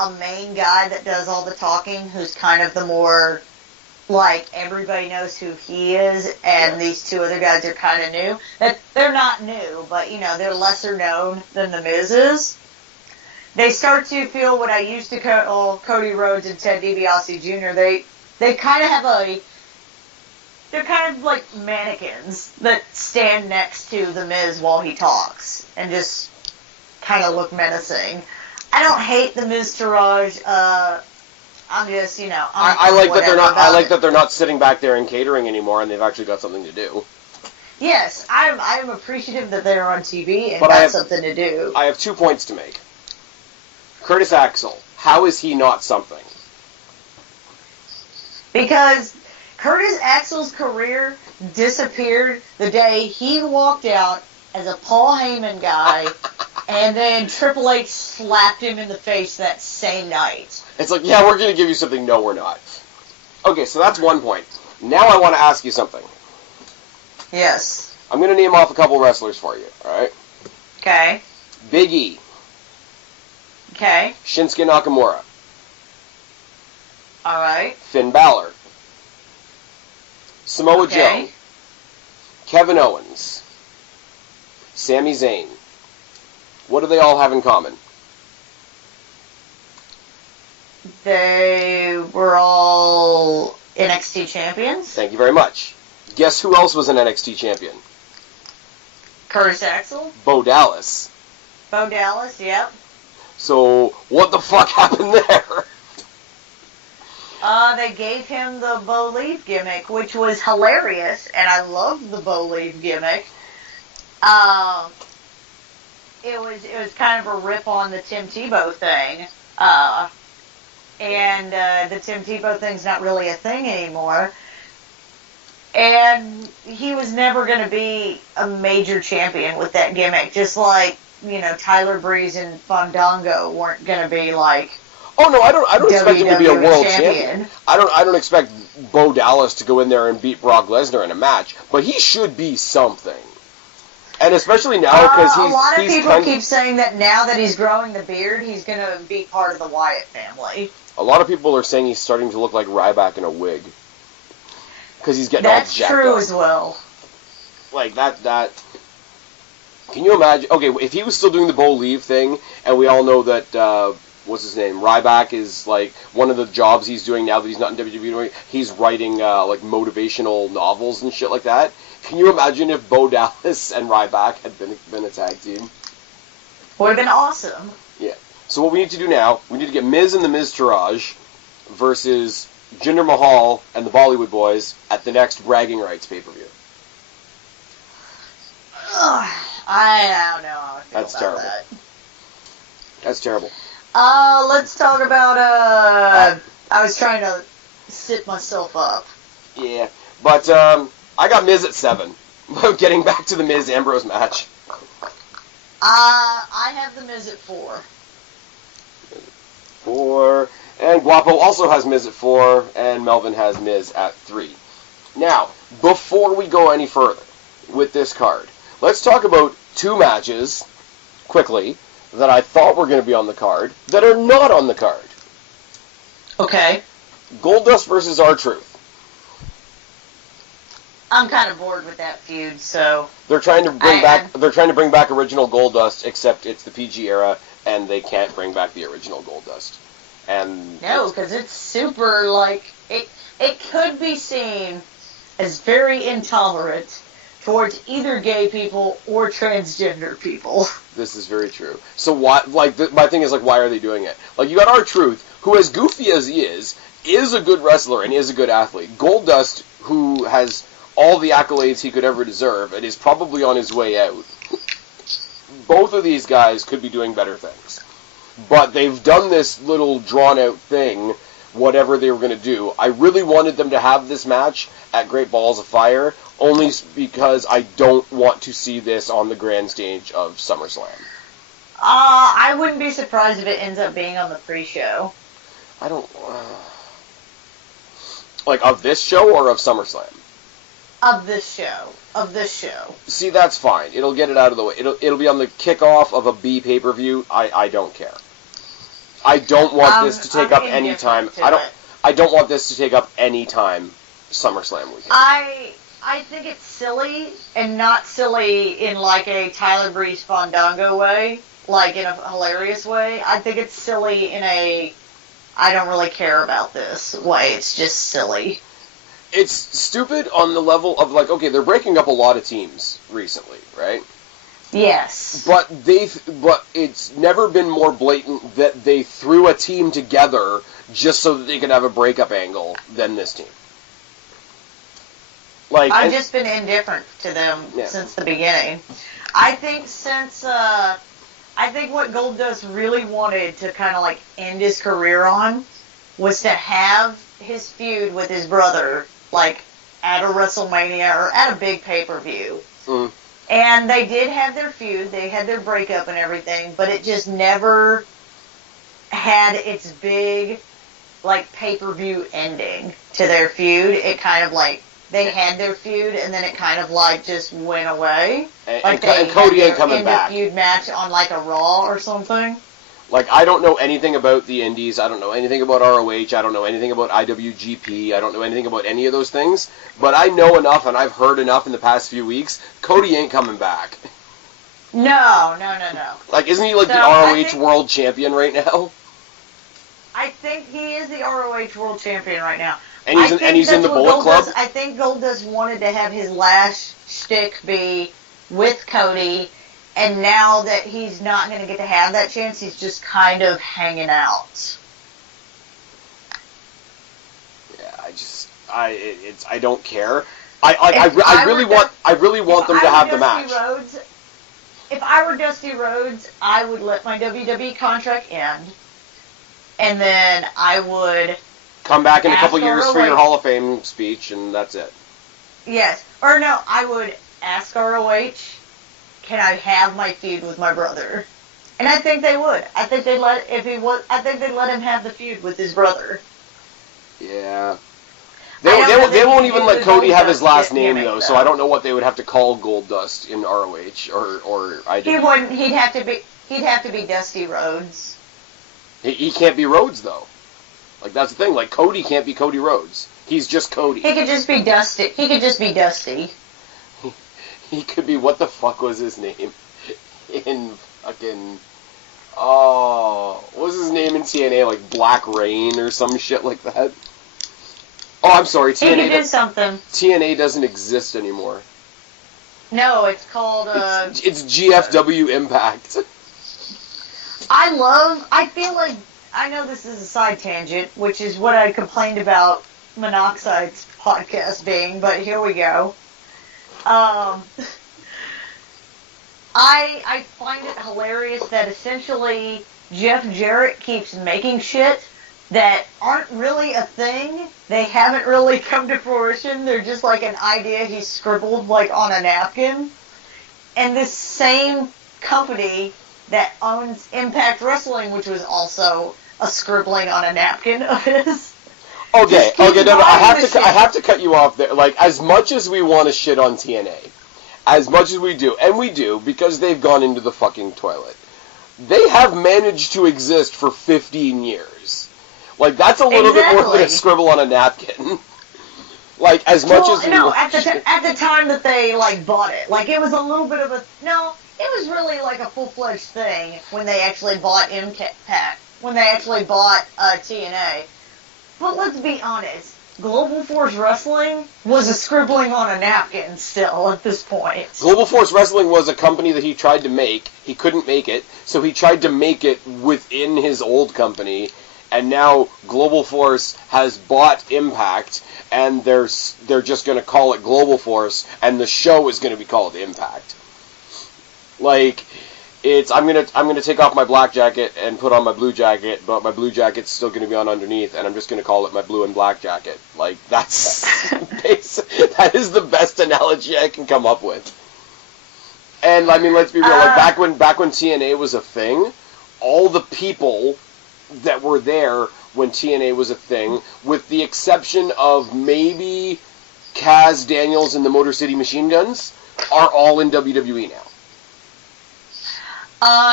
a main guy that does all the talking, who's kind of the more... like, everybody knows who he is, and these two other guys are kind of new. They're not new, but, they're lesser known than The Miz is. They start to feel what I used to call Cody Rhodes and Ted DiBiase Jr. they kind of have they're kind of like mannequins that stand next to The Miz while he talks and just kind of look menacing. I don't hate The Miz Taraj. I'm just, I like that they're not. I like that they're not sitting back there and catering anymore, and they've actually got something to do. Yes, I'm appreciative that they're on TV and got something to do. I have 2 points to make. Curtis Axel, how is he not something? Because Curtis Axel's career disappeared the day he walked out as a Paul Heyman guy, and then Triple H slapped him in the face that same night. It's like, yeah, we're going to give you something. No, we're not. Okay, so that's 1 point. Now I want to ask you something. Yes. I'm going to name off a couple wrestlers for you, alright? Okay. Big E. Okay. Shinsuke Nakamura. Alright. Finn Balor. Samoa Joe. Kevin Owens. Sami Zayn. What do they all have in common? They were all NXT champions. Thank you very much. Guess who else was an NXT champion? Curtis Axel. Bo Dallas. Bo Dallas, yep. So, what the fuck happened there? They gave him the Bo Leaf gimmick, which was hilarious, and I loved the Bo Leaf gimmick. It was kind of a rip on the Tim Tebow thing. And the Tim Tebow thing's not really a thing anymore. And he was never going to be a major champion with that gimmick, just like, Tyler Breeze and Fandango weren't going to be like. Oh no, I don't expect him to be a world champion. I don't expect Bo Dallas to go in there and beat Brock Lesnar in a match, but he should be something. And especially now because a lot of people keep saying that now that he's growing the beard, he's going to be part of the Wyatt family. A lot of people are saying he's starting to look like Ryback in a wig. Because he's getting all jacked up. That's true as well. Like, that... Can you imagine... Okay, if he was still doing the Bo Leave thing, and we all know that, what's his name? Ryback is, like, one of the jobs he's doing now that he's not in WWE, he's writing, like, motivational novels and shit like that. Can you imagine if Bo Dallas and Ryback had been a tag team? Would have been awesome. Yeah. So what we need to do now, we need to get Miz and the Miz Taraj versus Jinder Mahal and the Bollywood Boys at the next Bragging Rights pay-per-view. I don't know how I feel That's about terrible. that. That's terrible. Let's talk about, I was trying to sit myself up. Yeah, but, I got Miz at 7. Getting back to the Miz-Ambrose match. I have the Miz at 4. 4. And Guapo also has Miz at 4, and Melvin has Miz at 3. Now, before we go any further with this card, let's talk about 2 matches, quickly, that I thought were going to be on the card, that are not on the card. Okay. Goldust versus R-Truth. I'm kind of bored with that feud, so They're trying to bring back. They're trying to bring back original Goldust, except it's the PG era, and they can't bring back the original Goldust. And no, because it's super it could be seen as very intolerant towards either gay people or transgender people. This is very true. So why? My thing is why are they doing it? Like, you got R-Truth, who, as goofy as he is a good wrestler and is a good athlete. Goldust, who has all the accolades he could ever deserve and is probably on his way out. Both of these guys could be doing better things. But they've done this little drawn-out thing, whatever they were going to do. I really wanted them to have this match at Great Balls of Fire, only because I don't want to see this on the grand stage of SummerSlam. I wouldn't be surprised if it ends up being on the pre-show. I don't... like, of this show or of SummerSlam? Of this show. See, that's fine. It'll get it out of the way. It'll be on the kickoff of a B pay-per-view. I don't care. I don't want this to take up any time. I don't want this to take up any time SummerSlam weekend. I think it's silly, and not silly in like a Tyler Breeze Fandango way, like in a hilarious way. I think it's silly in a I don't really care about this way. It's just silly. It's stupid on the level of, like, okay, they're breaking up a lot of teams recently, right? Yes. But it's never been more blatant that they threw a team together just so that they could have a breakup angle than this team. Like, I've just been indifferent to them since the beginning. I think what Goldust really wanted to kind of, like, end his career on was to have his feud with his brother, like, at a WrestleMania or at a big pay-per-view. Mm. And they did have their feud, they had their breakup and everything, but it just never had its big, like, pay-per-view ending to their feud. It kind of, like, they had their feud, and then it kind of, like, just went away. And Cody ain't coming back. Feud match on, like, a Raw or something. Like, I don't know anything about the Indies. I don't know anything about ROH. I don't know anything about IWGP. I don't know anything about any of those things. But I know enough, and I've heard enough in the past few weeks. Cody ain't coming back. No. Like, isn't he, like, the ROH World Champion right now? I think he is the ROH World Champion right now. And he's in the Bullet Club? I think Goldust wanted to have his last shtick be with Cody, and now that he's not going to get to have that chance, he's just kind of hanging out. Yeah, I don't care. I really want them to have the match. If I were Dusty Rhodes, I would let my WWE contract end, and then I would come back in a couple years for your Hall of Fame speech, and that's it. Yes. Or no, I would ask ROH, can I have my feud with my brother? And I think they would. I think they'd let him have the feud with his brother. Yeah. They won't even let Cody have his last name, though, so I don't know what they would have to call Goldust in ROH or IW. He wouldn't. He'd have to be Dusty Rhodes. He can't be Rhodes, though. Like, that's the thing. Like, Cody can't be Cody Rhodes. He's just Cody. He could just be Dusty. He could be, what the fuck was his name? In fucking... Oh, what was his name in TNA? Like, Black Rain or some shit like that? Oh, I'm sorry. TNA. He could do something. TNA doesn't exist anymore. No, it's called, It's GFW Impact. I feel like, I know this is a side tangent, which is what I complained about Monoxide's podcast being, but here we go. I find it hilarious that essentially Jeff Jarrett keeps making shit that aren't really a thing. They haven't really come to fruition. They're just like an idea he scribbled like on a napkin. And this same company that owns Impact Wrestling, which was also a scribbling on a napkin of his. Okay, no, I have to cut you off there. Like, as much as we want to shit on TNA, as much as we do, and we do, because they've gone into the fucking toilet, they have managed to exist for 15 years. Like, that's a little bit more than a scribble on a napkin. Like, as much as... No, at the time that they, like, bought it. Like, it was a little bit of a... No, it was really, like, a full-fledged thing when they actually bought Impact. When they actually bought TNA. But let's be honest, Global Force Wrestling was a scribbling on a napkin still at this point. Global Force Wrestling was a company that he tried to make. He couldn't make it, so he tried to make it within his old company, and now Global Force has bought Impact, and they're just going to call it Global Force, and the show is going to be called Impact. Like... I'm gonna take off my black jacket and put on my blue jacket, but my blue jacket's still gonna be on underneath, and I'm just gonna call it my blue and black jacket. Like, that's that is the best analogy I can come up with. And I mean, let's be real. Like back when TNA was a thing, all the people that were there when TNA was a thing, with the exception of maybe Kaz Daniels and the Motor City Machine Guns, are all in WWE now.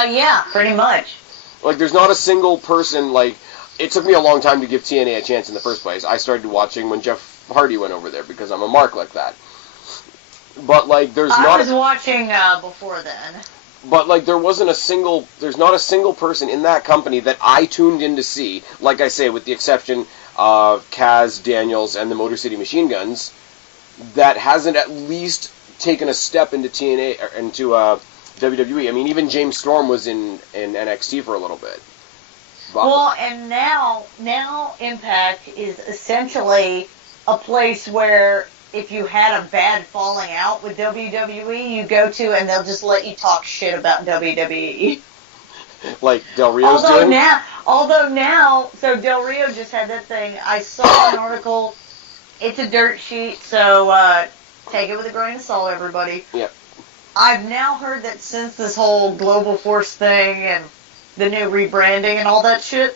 Yeah, pretty much. Like, there's not a single person, like, it took me a long time to give TNA a chance in the first place. I started watching when Jeff Hardy went over there, because I'm a mark like that. But, like, I was watching, before then. But, like, there's not a single person in that company that I tuned in to see, like I say, with the exception of Kaz, Daniels, and the Motor City Machine Guns, that hasn't at least taken a step into TNA, or into WWE. I mean, even James Storm was in NXT for a little bit. Well, and now Impact is essentially a place where if you had a bad falling out with WWE, you go to and they'll just let you talk shit about WWE. Like Del Rio's doing? Although now, so Del Rio just had that thing. I saw an article. It's a dirt sheet, so take it with a grain of salt, everybody. Yep. I've now heard that since this whole Global Force thing and the new rebranding and all that shit,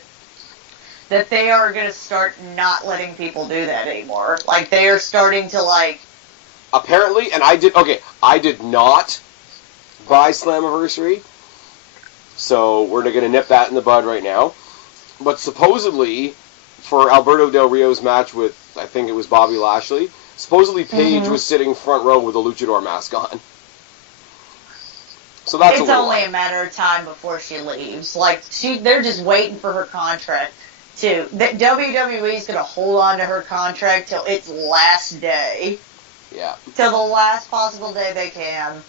that they are going to start not letting people do that anymore. Like, they are starting to, like... Apparently, and I did not buy Slammiversary, so we're going to nip that in the bud right now. But supposedly, for Alberto Del Rio's match with, I think it was Bobby Lashley, supposedly Paige was sitting front row with a luchador mask on. So that's it's only a matter of time before she leaves. Like, they're just waiting for her contract to... WWE is going to hold on to her contract till its last day. Yeah. Till the last possible day they can.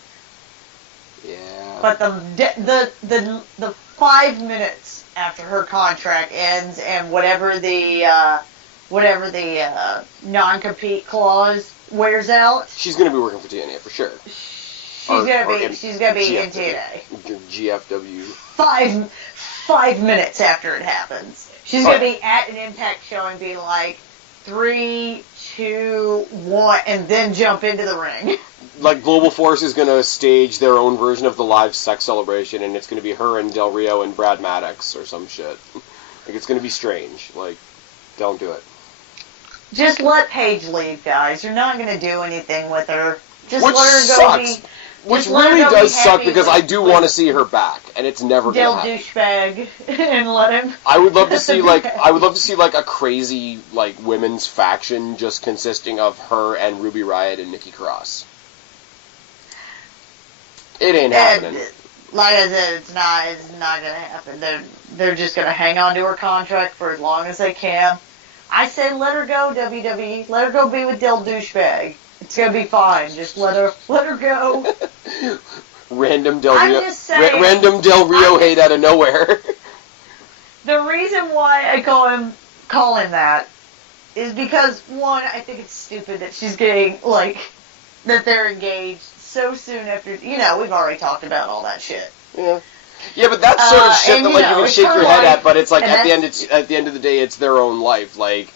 Yeah. But the 5 minutes after her contract ends and whatever the non-compete clause wears out, she's going to be working for TNA for sure. She's gonna be in TNA. GFW. 5 minutes after it happens, she's gonna be at an Impact show and be like 3, 2, 1, and then jump into the ring. Like, Global Force is gonna stage their own version of the live sex celebration, and it's gonna be her and Del Rio and Brad Maddox or some shit. Like, it's gonna be strange. Like, don't do it. Just let Paige leave, guys. You're not gonna do anything with her. Just Which let her go sucks. be... Which really does suck because I do want to see her back, and it's never gonna happen. Douchebag and let him. I would love to see like a crazy like women's faction just consisting of her and Ruby Riott and Nikki Cross. It ain't happening. Like I said, it's not gonna happen. They're just gonna hang on to her contract for as long as they can. I say let her go, WWE. Let her go be with Del Douchebag. It's gonna be fine. Just let her go. Random Del Rio. I'm just saying, random Del Rio hate out of nowhere. The reason why I call him that is because, one, I think it's stupid that she's getting that they're engaged so soon after. We've already talked about all that shit. Yeah. Yeah, but that's sort of shit that you can shake your head at. But it's like at the end of the day, it's their own life. Like,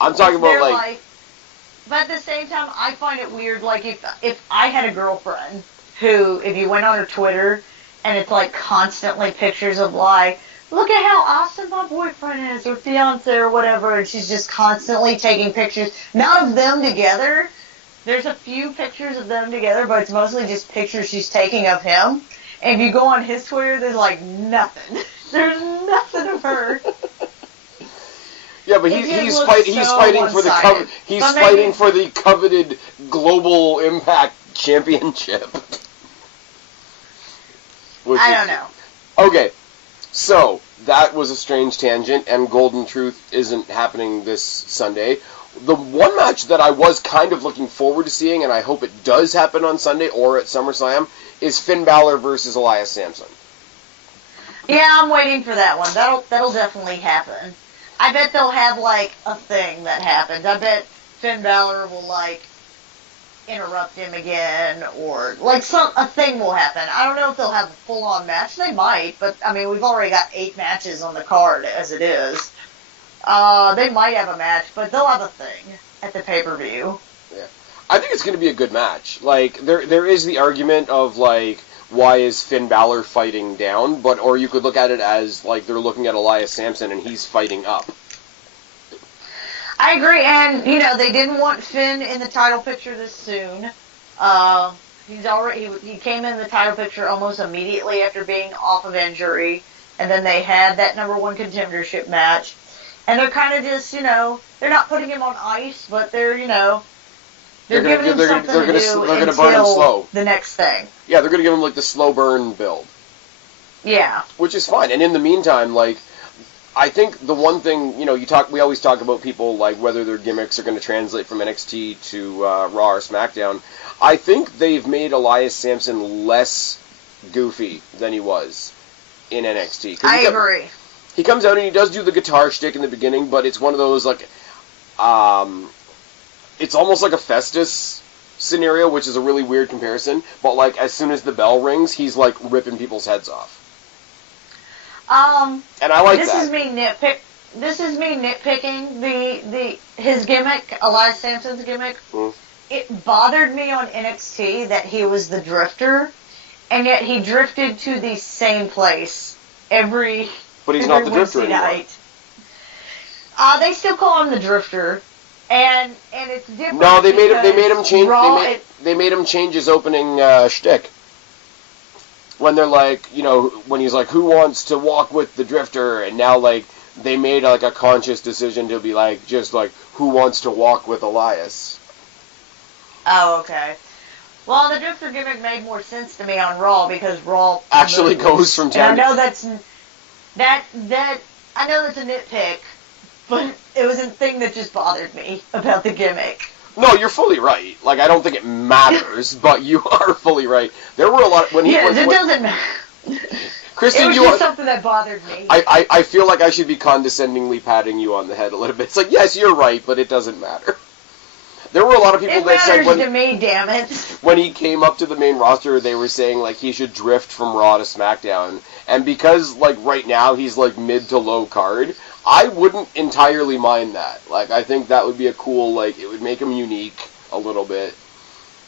I'm talking about like. Life. But at the same time, I find it weird, like, if I had a girlfriend who, if you went on her Twitter, and it's, like, constantly pictures of, like, look at how awesome my boyfriend is, or fiance, or whatever, and she's just constantly taking pictures, not of them together. There's a few pictures of them together, but it's mostly just pictures she's taking of him. And if you go on his Twitter, there's, like, nothing. There's nothing of her. Yeah, but he's fighting for the coveted Global Impact Championship. I don't know. Okay, so that was a strange tangent, and Golden Truth isn't happening this Sunday. The one match that I was kind of looking forward to seeing, and I hope it does happen on Sunday or at SummerSlam, is Finn Balor versus Elias Samson. Yeah, I'm waiting for that one. That'll definitely happen. I bet they'll have, like, a thing that happens. I bet Finn Balor will, like, interrupt him again, or, like, a thing will happen. I don't know if they'll have a full-on match. They might, but, I mean, we've already got 8 matches on the card as it is. They might have a match, but they'll have a thing at the pay-per-view. Yeah. I think it's going to be a good match. Like, there is the argument of, like, why is Finn Balor fighting down? Or you could look at it as, like, they're looking at Elias Samson and he's fighting up. I agree, and, they didn't want Finn in the title picture this soon. He came in the title picture almost immediately after being off of injury, and then they had that number 1 contendership match. And they're kind of just, they're not putting him on ice, but they're, They're giving him something to do until burn him slow. The next thing. Yeah, they're going to give him like the slow burn build. Yeah. Which is fine. And in the meantime, like, I think the one thing, we always talk about people, like, whether their gimmicks are going to translate from NXT to Raw or SmackDown. I think they've made Elias Sampson less goofy than he was in NXT. I agree. He comes out and he does do the guitar shtick in the beginning, but it's one of those, like, it's almost like a Festus scenario, which is a really weird comparison, but, like, as soon as the bell rings, he's, like, ripping people's heads off. And I like that. This is me nitpicking his gimmick, Elias Sampson's gimmick. Mm. It bothered me on NXT that he was the drifter, and yet he drifted to the same place every But he's not the drifter anymore. They still call him the drifter, and it's different. No, they made him change. They made him change his opening shtick. When they're like, when he's like, who wants to walk with the drifter? And now, like, they made, like, a conscious decision to be, like, just, like, who wants to walk with Elias? Oh, okay. Well, the drifter gimmick made more sense to me on Raw because Raw actually goes from town. And I know that's a nitpick, but it was a thing that just bothered me about the gimmick. No, you're fully right. Like, I don't think it matters, but you are fully right. There were a lot when he. Yes, it doesn't matter. Kristen, it was just something that bothered me. I feel like I should be condescendingly patting you on the head a little bit. It's like, yes, you're right, but it doesn't matter. There were a lot of people that said to me, damn it. When he came up to the main roster, they were saying, like, he should drift from Raw to SmackDown. And because, like, right now he's, like, mid to low card, I wouldn't entirely mind that. Like, I think that would be a cool, like, it would make him unique a little bit.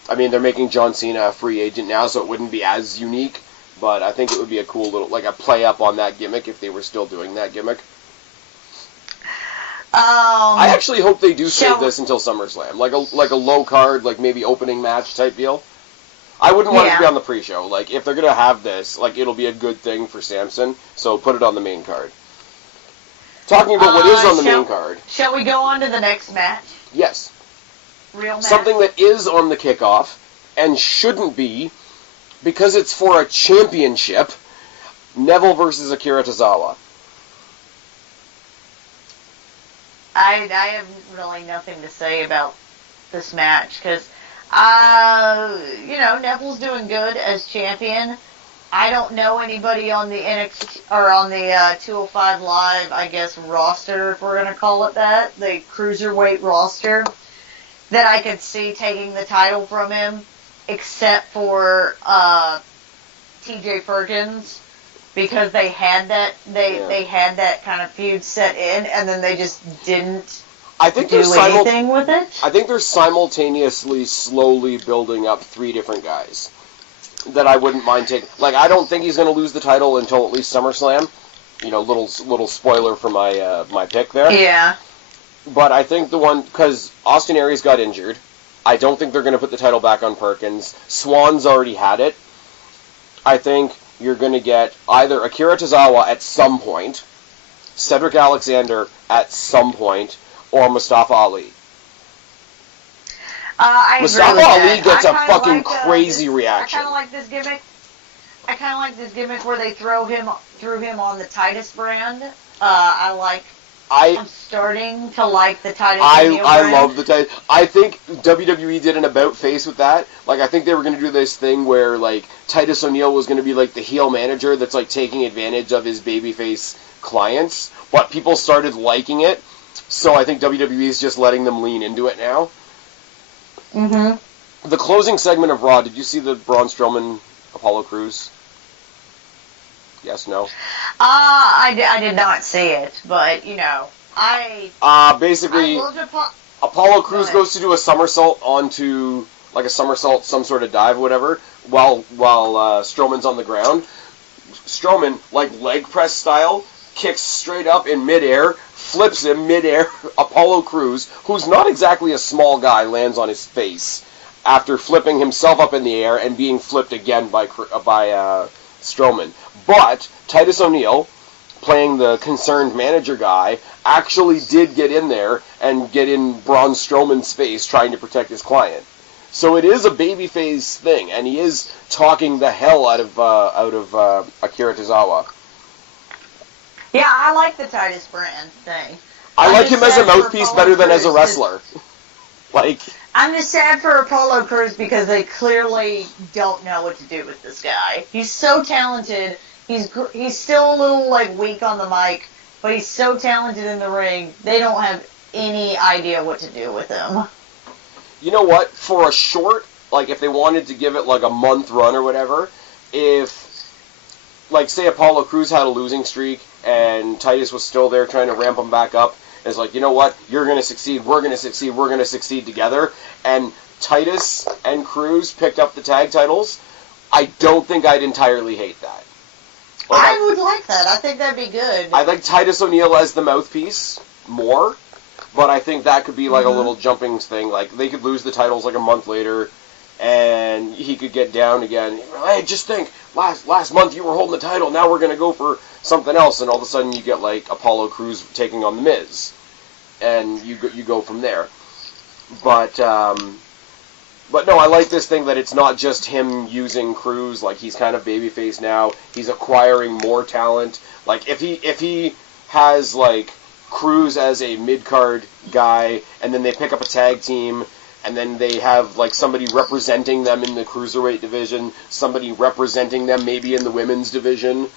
I mean, they're making John Cena a free agent now, so it wouldn't be as unique. But I think it would be a cool little, like, a play up on that gimmick if they were still doing that gimmick. I actually hope they do save this until SummerSlam, like a low card, like maybe opening match type deal. I wouldn't want it to be on the pre-show. Like, if they're gonna have this, like, it'll be a good thing for Samson. So put it on the main card. Talking about what is on the main card. Shall we go on to the next match? Yes. Real match. Something that is on the kickoff and shouldn't be, because it's for a championship. Neville versus Akira Tozawa. I have really nothing to say about this match because, Neville's doing good as champion. I don't know anybody on the NXT or on the 205 Live, I guess, roster, if we're going to call it that, the cruiserweight roster, that I could see taking the title from him, except for TJ Perkins. Because they had that, they had that kind of feud set in, and then they just didn't do anything with it. I think they're simultaneously slowly building up 3 different guys that I wouldn't mind taking. Like, I don't think he's going to lose the title until at least SummerSlam. Little spoiler for my my pick there. Yeah. But I think because Austin Aries got injured, I don't think they're going to put the title back on Perkins. Swan's already had it. I think you're going to get either Akira Tozawa at some point, Cedric Alexander at some point, or Mustafa Ali. Mustafa Ali gets a fucking crazy reaction. I kind of like this gimmick. I kind of like this gimmick where they threw him on the Titus brand. I'm starting to like the Titus brand. I love the Titus. I think WWE did an about face with that. Like, I think they were going to do this thing where, like, Titus O'Neil was going to be, like, the heel manager that's, like, taking advantage of his babyface clients. But people started liking it. So I think WWE is just letting them lean into it now. Mm-hmm. The closing segment of Raw, did you see the Braun Strowman Apollo Crews? Yes, no? I did not see it, but, basically, Apollo Crews goes to do a somersault onto, like a somersault, some sort of dive or whatever, while Strowman's on the ground. Strowman, like leg press style, kicks straight up in midair, flips him midair. Apollo Crews, who's not exactly a small guy, lands on his face after flipping himself up in the air and being flipped again by Strowman. But Titus O'Neil playing the concerned manager guy, actually did get in there and get in Braun Strowman's face trying to protect his client. So it is a babyface thing, and he is talking the hell out of Akira Tozawa. Yeah, I like the Titus Brand thing. I like him as a mouthpiece better than as a wrestler. Like, I'm just sad for Apollo Crews because they clearly don't know what to do with this guy. He's so talented. He's still a little like weak on the mic, but he's so talented in the ring. They don't have any idea what to do with him. You know what? For a short, like if they wanted to give it like a month run or whatever, if, like, say Apollo Crews had a losing streak and Titus was still there trying to ramp him back up, it's like, you know what? You're going to succeed. We're going to succeed. We're going to succeed together. And Titus and Crews picked up the tag titles. I don't think I'd entirely hate that. Like, I would like that. I think that'd be good. I like Titus O'Neil as the mouthpiece more, but I think that could be like a little jumping thing. Like, they could lose the titles like a month later, and he could get down again. Hey, just think, last month you were holding the title, now we're going to go for something else, and all of a sudden you get like Apollo Crews taking on The Miz, and you go from there. But no, I like this thing that it's not just him using Crews. Like, he's kind of babyface now. He's acquiring more talent. Like, if he has like Crews as a mid-card guy, and then they pick up a tag team, and then they have like somebody representing them in the cruiserweight division, somebody representing them maybe in the women's division.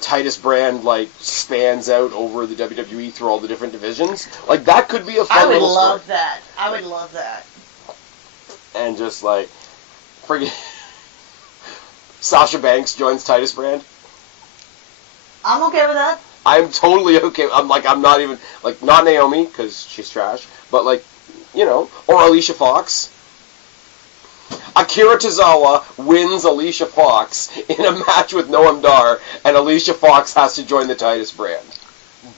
Titus Brand like spans out over the WWE through all the different divisions. Like, that could be a fun little story. I would love that. And just like, friggin' Sasha Banks joins Titus Brand. I'm okay with that. I'm totally okay. I'm not even, like, not Naomi, because she's trash, but like, or Alicia Fox. Akira Tozawa wins Alicia Fox in a match with Noam Dar, and Alicia Fox has to join the Titus Brand.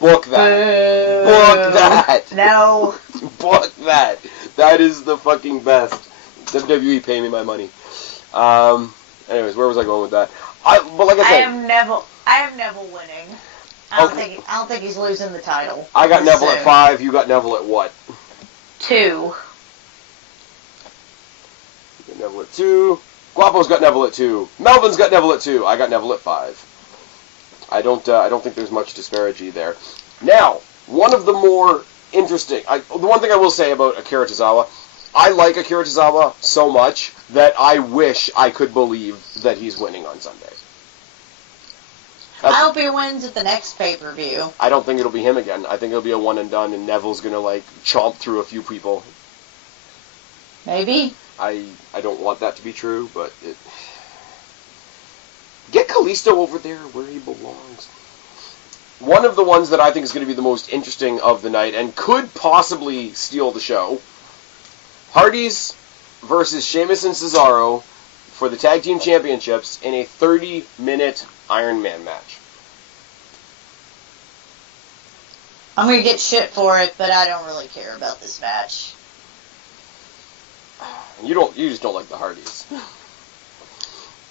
Book that. Book that. No. Book that. That is the fucking best. WWE, pay me my money. Anyways, where was I going with that? But like I said, I have Neville winning. I don't think he's losing the title. I got Neville at 5. You got Neville at what? 2. You got Neville at 2. Guapo's got Neville at 2. Melvin's got Neville at 2. I got Neville at 5. I don't think there's much disparity there. Now, one of the more interesting, the one thing I will say about Akira Tozawa, I like Akira Tozawa so much that I wish I could believe that he's winning on Sunday. I hope he wins at the next pay-per-view. I don't think it'll be him again. I think it'll be a one and done, and Neville's gonna like chomp through a few people. Maybe. I don't want that to be true, but get Kalisto over there where he belongs. One of the ones that I think is going to be the most interesting of the night and could possibly steal the show: Hardys versus Sheamus and Cesaro for the Tag Team Championships in a 30-minute Iron Man match. I'm going to get shit for it, but I don't really care about this match. You just don't like the Hardys.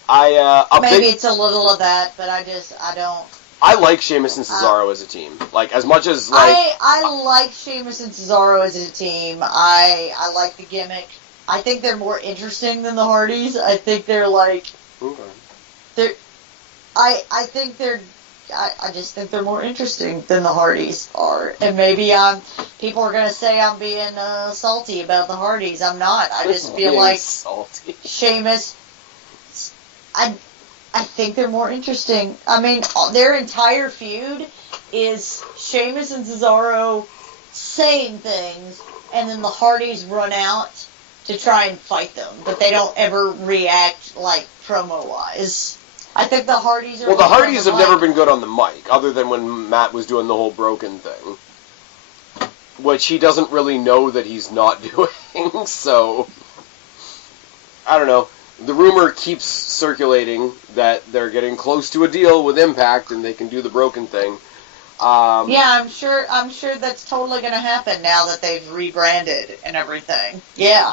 Maybe it's a little of that, but I don't. I like Sheamus and Cesaro as a team. Like, as much as like I like Sheamus and Cesaro as a team. I like the gimmick. I think they're more interesting than the Hardys. I think they're like I just think they're more interesting than the Hardys are. And maybe people are gonna say I'm being salty about the Hardys. I'm not. I just feel like salty. Sheamus. I think they're more interesting. I mean, their entire feud is Sheamus and Cesaro saying things, and then the Hardys run out to try and fight them, but they don't ever react, like, promo-wise. I think the Hardys are... Well, the Hardys have never been good on the mic, other than when Matt was doing the whole broken thing. Which he doesn't really know that he's not doing, so... I don't know. The rumor keeps circulating that they're getting close to a deal with Impact and they can do the broken thing. Yeah, I'm sure that's totally going to happen now that they've rebranded and everything. Yeah.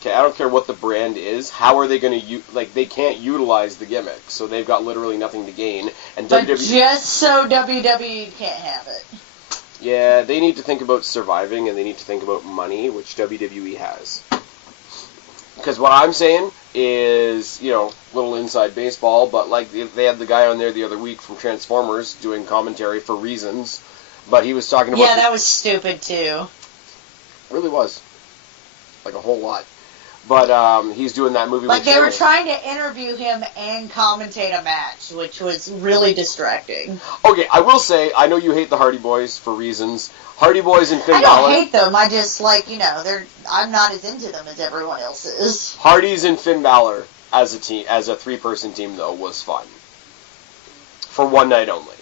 Okay, I don't care what the brand is. How are they going to they can't utilize the gimmick, so they've got literally nothing to gain. And But WWE, just so WWE can't have it. yeah, they need to think about surviving, and they need to think about money, which WWE has. Because what I'm saying is, little inside baseball, but like they had the guy on there the other week from Transformers doing commentary for reasons, but he was talking about... Yeah, that was stupid too. Really was. Like a whole lot. But he's doing that movie like with they were Sheamus. trying to interview him and commentate a match, which was really distracting. Okay, I will say, I know you hate the Hardy Boys for reasons. Hardy Boys and Finn I Balor... don't hate them, I just, I'm not as into them as everyone else is. Hardys and Finn Balor as a team, as a 3-person team, though, was for one night only.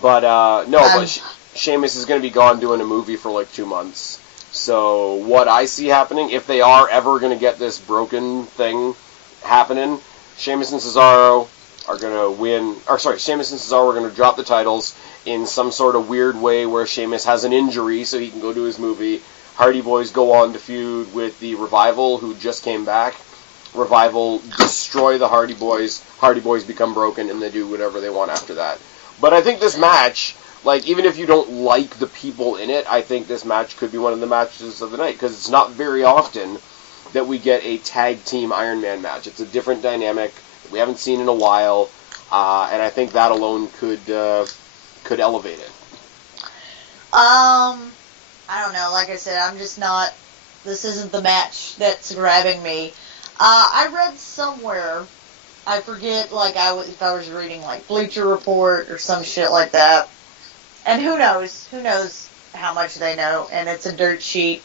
But, but Sheamus is going to be gone doing a movie for like 2 months. So what I see happening, if they are ever going to get this broken thing happening, Sheamus and Cesaro are going to win. Sheamus and Cesaro are going to drop the titles in some sort of weird way where Sheamus has an injury so he can go do his movie. Hardy Boys go on to feud with the Revival, who just came back. Revival destroy the Hardy Boys. Hardy Boys become broken, and they do whatever they want after that. But I think this match... even if you don't like the people in it, I think this match could be one of the matches of the night, because it's not very often that we get a tag team Iron Man match. It's a different dynamic that we haven't seen in a while, and I think that alone could elevate it. I don't know. Like I said, I'm just not... This isn't the match that's grabbing me. I read somewhere... I forget, if I was reading, Bleacher Report or some shit like that. And who knows how much they know, and it's a dirt sheet.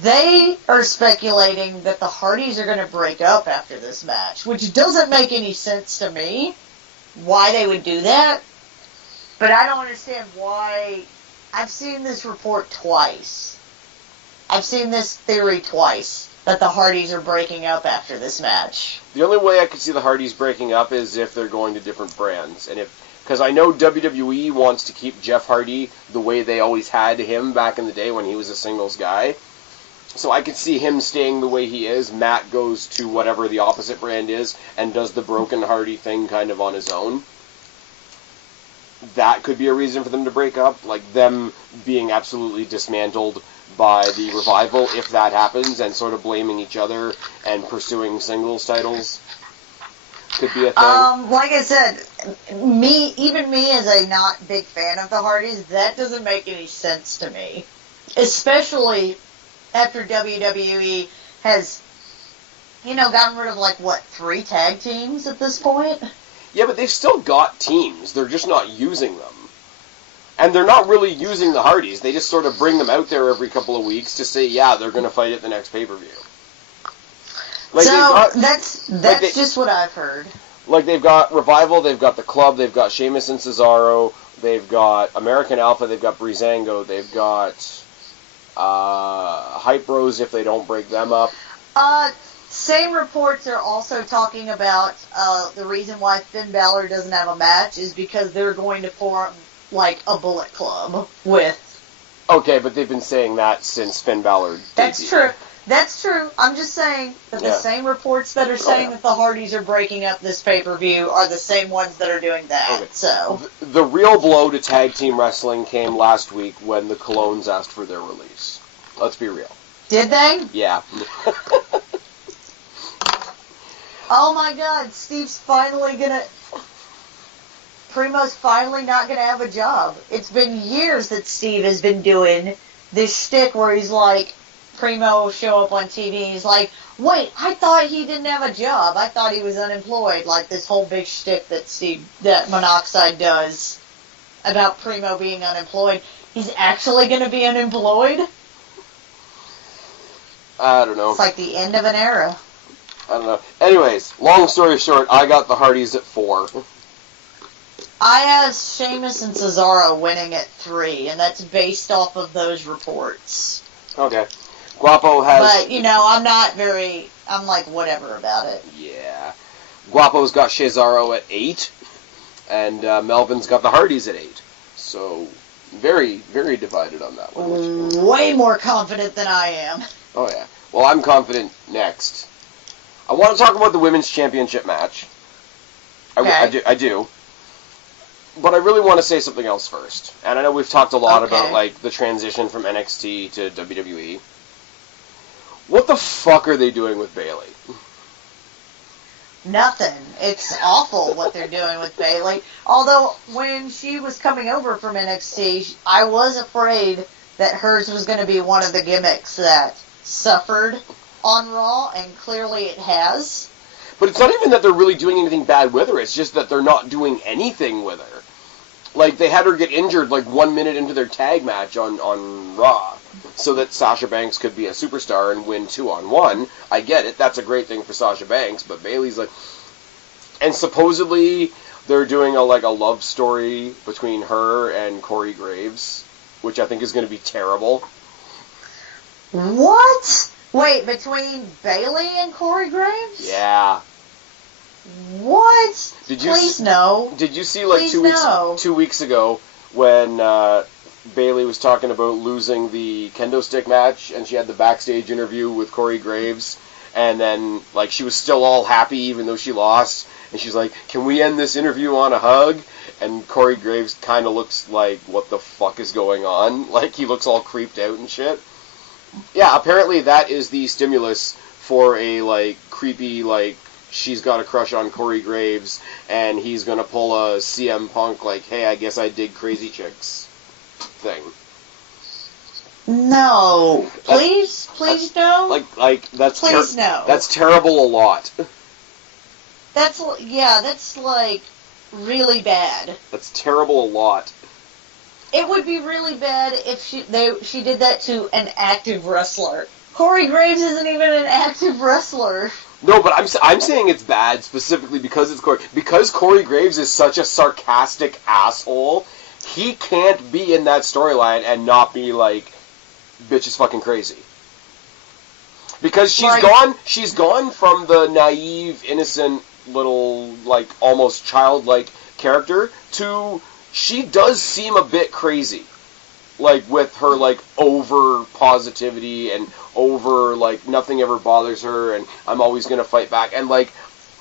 They are speculating that the Hardys are going to break up after this match, which doesn't make any sense to me, why they would do that. But I don't understand why. I've seen this report twice. I've seen this theory twice, that the Hardys are breaking up after this match. The only way I could see the Hardys breaking up is if they're going to different brands, and because I know WWE wants to keep Jeff Hardy the way they always had him back in the day when he was a singles guy. So I could see him staying the way he is. Matt goes to whatever the opposite brand is and does the Broken Hardy thing kind of on his own. That could be a reason for them to break up, like them being absolutely dismantled by the Revival if that happens, and sort of blaming each other and pursuing singles titles. Could be a thing. Like I said, even me as a not big fan of the Hardys, that doesn't make any sense to me. Especially after WWE has, gotten rid of 3 tag teams at this point? Yeah, but they've still got teams. They're just not using them. And they're not really using the Hardys. They just sort of bring them out there every couple of weeks to say, yeah, they're going to fight at the next pay-per-view. That's just what I've heard. They've got Revival, they've got the Club, they've got Sheamus and Cesaro, they've got American Alpha, they've got Breezango, they've got Hype Bros if they don't break them up. Same reports are also talking about the reason why Finn Balor doesn't have a match is because they're going to form a Bullet Club with... Okay, but they've been saying that since Finn Balor debuted. That's true. I'm just saying that the same reports that are saying that the Hardys are breaking up this pay-per-view are the same ones that are doing that. Okay. So the real blow to tag team wrestling came last week when the Colognes asked for their release. Let's be real. Did they? Yeah. Oh my God, Steve's finally gonna... Primo's finally not gonna have a job. It's been years that Steve has been doing this shtick where he's Primo will show up on TV and he's wait, I thought he didn't have a job. I thought he was unemployed. This whole big shtick that Monoxide does about Primo being unemployed. He's actually gonna be unemployed? I don't know. It's the end of an era. I don't know. Anyways, long story short, I got the Hardys at 4. I have Sheamus and Cesaro winning at 3, and that's based off of those reports. Okay. Guapo has... But, I'm not very... I'm whatever about it. Yeah. Guapo's got Cesaro at 8, and Melvin's got the Hardys at 8. So, Very, very divided on that one. Way more confident than I am. Oh, yeah. Well, I'm confident next. I want to talk about the Women's Championship match. Okay. I do. But I really want to say something else first. And I know we've talked a lot about, like, the transition from NXT to WWE. What the fuck are they doing with Bayley? Nothing. It's awful what they're doing with Bayley. Although, when she was coming over from NXT, I was afraid that hers was going to be one of the gimmicks that suffered on Raw, and clearly it has. But it's not even that they're really doing anything bad with her, it's just that they're not doing anything with her. Like, they had her get injured, like, 1 minute into their tag match on Raw, so that Sasha Banks could be a superstar and win 2-on-1. I get it, that's a great thing for Sasha Banks, but Bayley's like... And supposedly, they're doing a love story between her and Corey Graves, which I think is going to be terrible. What? Wait, between Bayley and Corey Graves? Yeah. What? Please no. Did you see, like, 2 weeks ago when Bayley was talking about losing the kendo stick match, and she had the backstage interview with Corey Graves, and then, like, she was still all happy even though she lost, and she's like, can we end this interview on a hug? And Corey Graves kind of looks like, what the fuck is going on? Like, he looks all creeped out and shit. Yeah, apparently that is the stimulus for a, like, creepy, like, she's got a crush on Corey Graves, and he's gonna pull a CM Punk, like, hey, I guess I dig crazy chicks thing. No. Please no. Like that's please no. That's terrible a lot. That's like really bad. That's terrible a lot. It would be really bad if she did that to an active wrestler. Corey Graves isn't even an active wrestler. No, but I'm saying it's bad specifically because it's Corey Graves is such a sarcastic asshole. He can't be in that storyline and not be like, bitch is fucking crazy. Because she's gone from the naive, innocent little, like, almost childlike character to she does seem a bit crazy. Like, with her, like, over positivity and over, like, nothing ever bothers her and I'm always going to fight back. And, like,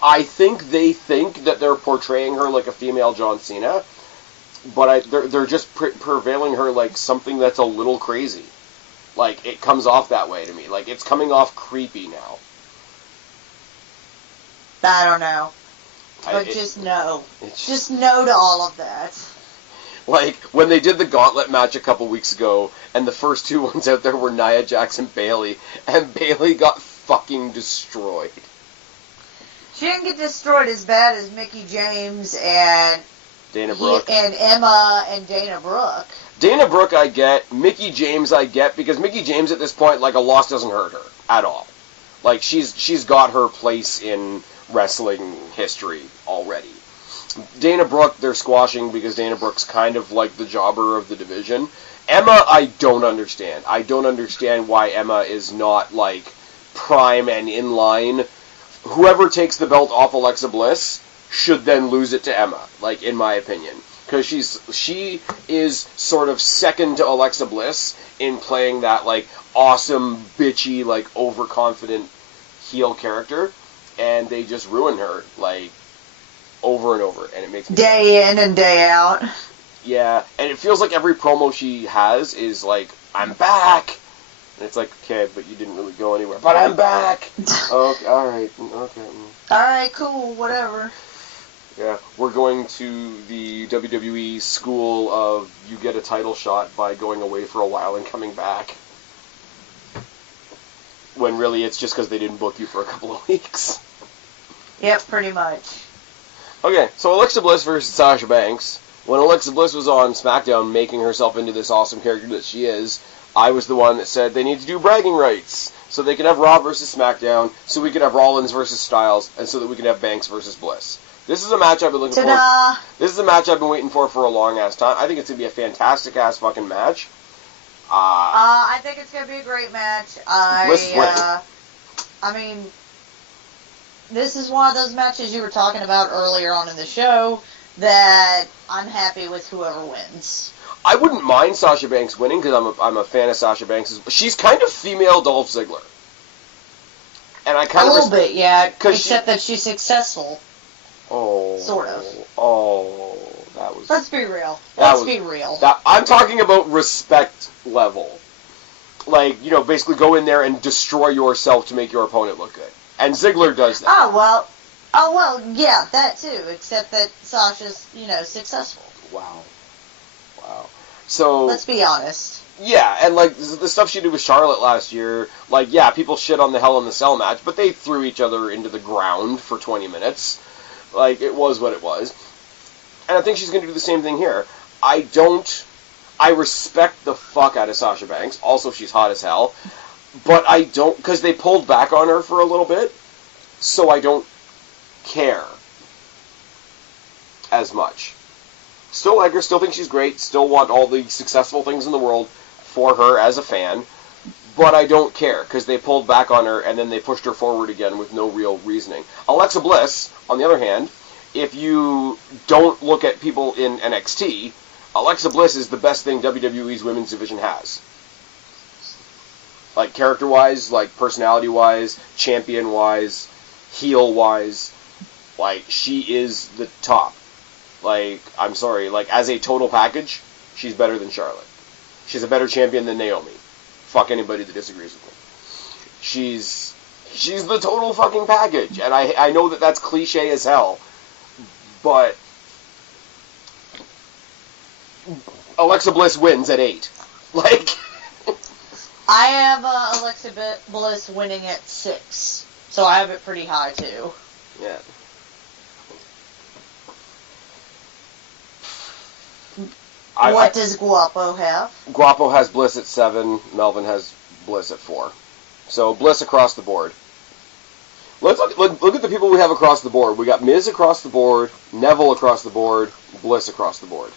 I think they think that they're portraying her like a female John Cena, but they're just prevailing her like something that's a little crazy. Like, it comes off that way to me. Like, it's coming off creepy now. I don't know. But just no. Just no to all of that. Like, when they did the gauntlet match a couple weeks ago, and the first two ones out there were Nia Jax and Bayley got fucking destroyed. She didn't get destroyed as bad as Mickie James and Dana Brooke. And Emma and Dana Brooke. Dana Brooke I get, Mickie James I get, because Mickie James at this point, like, a loss doesn't hurt her at all. Like, she's got her place in wrestling history already. Dana Brooke, they're squashing because Dana Brooke's kind of like the jobber of the division. Emma, I don't understand. I don't understand why Emma is not, like, prime and in line. Whoever takes the belt off Alexa Bliss should then lose it to Emma, like, in my opinion. Because she is sort of second to Alexa Bliss in playing that, like, awesome, bitchy, like, overconfident heel character. And they just ruin her, like, over and over, and it makes me day in and day out. Yeah, and it feels like every promo she has is like, I'm back! And it's like, okay, but you didn't really go anywhere. But I'm back! Okay, alright, okay. Alright, cool, whatever. Yeah, we're going to the WWE school of you get a title shot by going away for a while and coming back. When really it's just because they didn't book you for a couple of weeks. Yep, pretty much. Okay, so Alexa Bliss versus Sasha Banks. When Alexa Bliss was on SmackDown making herself into this awesome character that she is, I was the one that said they need to do bragging rights. So they could have Raw versus SmackDown, so we could have Rollins versus Styles, and so that we could have Banks versus Bliss. This is a match I've been looking for. This is a match I've been waiting for a long-ass time. I think it's going to be a fantastic-ass fucking match. I think it's going to be a great match. I mean, this is one of those matches you were talking about earlier on in the show that I'm happy with whoever wins. I wouldn't mind Sasha Banks winning because I'm a fan of Sasha Banks. She's kind of female Dolph Ziggler. And I kind a of little bit, yeah. Except that she's successful. Oh. Sort of. Oh, that was. Let's be real. Let's be real. I'm talking about respect level. Like, basically go in there and destroy yourself to make your opponent look good. And Ziggler does that. Oh, well, yeah, that too. Except that Sasha's, successful. Wow. So... Let's be honest. Yeah, and, like, the stuff she did with Charlotte last year, like, yeah, people shit on the Hell in the Cell match, but they threw each other into the ground for 20 minutes. Like, it was what it was. And I think she's going to do the same thing here. I respect the fuck out of Sasha Banks. Also, she's hot as hell. But I don't, because they pulled back on her for a little bit, so I don't care as much. Still like her, still think she's great, still want all the successful things in the world for her as a fan, but I don't care, because they pulled back on her and then they pushed her forward again with no real reasoning. Alexa Bliss, on the other hand, if you don't look at people in NXT, Alexa Bliss is the best thing WWE's women's division has. Like, character-wise, like, personality-wise, champion-wise, heel-wise, like, she is the top. Like, I'm sorry, like, as a total package, she's better than Charlotte. She's a better champion than Naomi. Fuck anybody that disagrees with me. She's the total fucking package, and I know that that's cliche as hell, but Alexa Bliss wins at 8. Like... I have Alexa Bliss winning at 6, so I have it pretty high, too. Yeah. What does Guapo have? Guapo has Bliss at 7, Melvin has Bliss at 4. So, Bliss across the board. Let's look at the people we have across the board. We got Miz across the board, Neville across the board, Bliss across the board.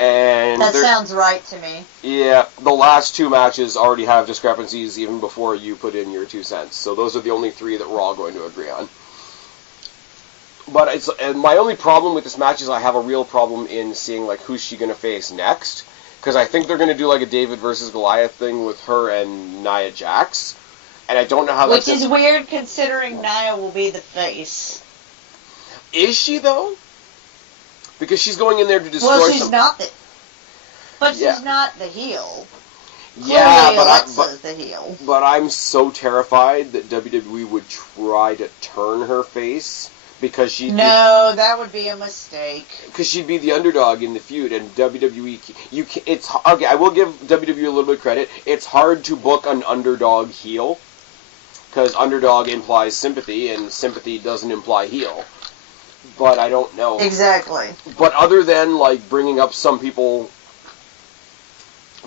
And that sounds right to me. Yeah, the last 2 matches already have discrepancies even before you put in your 2 cents. So those are the only 3 that we're all going to agree on. But and my only problem with this match is I have a real problem in seeing like who's she going to face next, because I think they're going to do like a David versus Goliath thing with her and Nia Jax, and I don't know how that's... Which is weird considering Nia will be the face. Is she though? Because she's going in there to destroy. Well, she's not the... But she's not the heel. Yeah, but Alexa's the heel. But I'm so terrified that WWE would try to turn her face because she'd that would be a mistake. Because she'd be the underdog in the feud, and WWE, it's okay. I will give WWE a little bit of credit. It's hard to book an underdog heel because underdog implies sympathy, and sympathy doesn't imply heel. But I don't know exactly. But other than like bringing up some people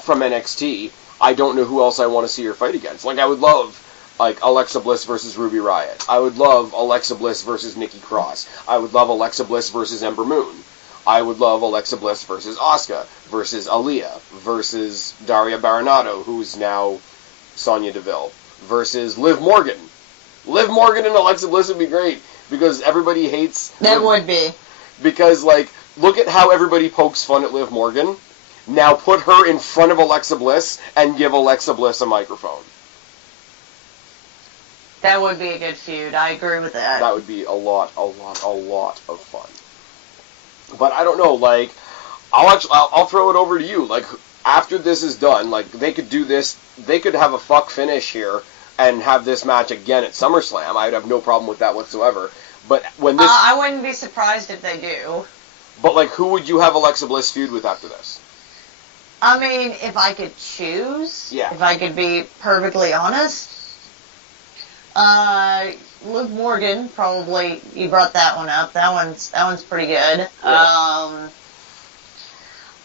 from NXT, I don't know who else I want to see her fight against. Like, I would love, like, Alexa Bliss versus Ruby Riott. I would love Alexa Bliss versus Nikki Cross. I would love Alexa Bliss versus Ember Moon. I would love Alexa Bliss versus Asuka versus Aaliyah versus Daria Baronato, who's now Sonya Deville, versus Liv Morgan. Liv Morgan and Alexa Bliss would be great, because everybody hates... That would be. Because, like, look at how everybody pokes fun at Liv Morgan. Now put her in front of Alexa Bliss and give Alexa Bliss a microphone. That would be a good feud. I agree with that. That would be a lot of fun. But I don't know, like, I'll throw it over to you. Like, after this is done, like, they could do this, they could have a fuck finish here and have this match again at SummerSlam. I'd have no problem with that whatsoever. But when this... I wouldn't be surprised if they do. But, like, who would you have Alexa Bliss feud with after this? I mean, if I could choose, if I could be perfectly honest, Liv Morgan, probably, you brought that one up. That one's pretty good. Yeah.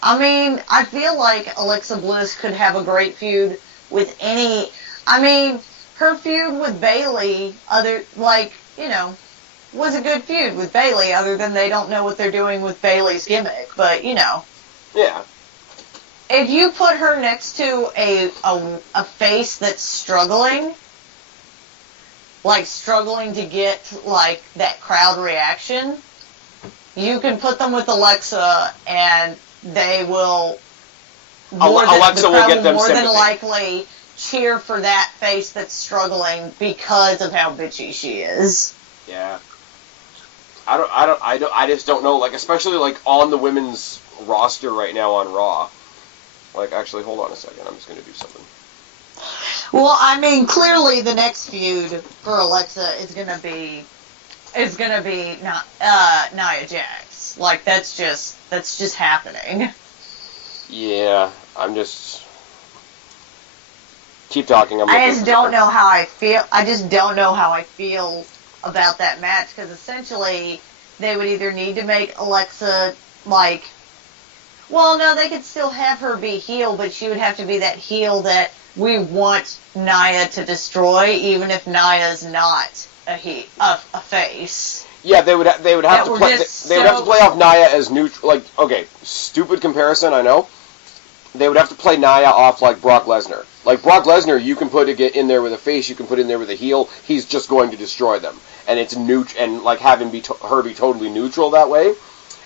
I mean, I feel like Alexa Bliss could have a great feud with any... I mean, her feud with Bayley, was a good feud with Bayley, other than they don't know what they're doing with Bayley's gimmick, but, Yeah. If you put her next to a face that's struggling to get, like, that crowd reaction, you can put them with Alexa, and they will Alexa will get them more than sympathy. likely cheer for that face that's struggling because of how bitchy she is. Yeah. I just don't know, like, especially, like, on the women's roster right now on Raw. Like, actually, hold on a second, I'm just gonna do something. Well, I mean, clearly the next feud for Alexa is gonna be Nia Jax. Like, that's just happening. Yeah, I'm just... Keep talking, I just don't know how I feel. I just don't know how I feel about that match, because essentially they would either need to make Alexa, like... Well, no, they could still have her be heel, but she would have to be that heel that we want Nia to destroy, even if Nia's not a face. Yeah, they would have to play. They would have to play off Nia as neutral. Like, okay, stupid comparison, I know. They would have to play Nia off like Brock Lesnar. Like Brock Lesnar, you can put it in there with a face, you can put it in there with a heel. He's just going to destroy them, and it's and like having her be totally neutral that way.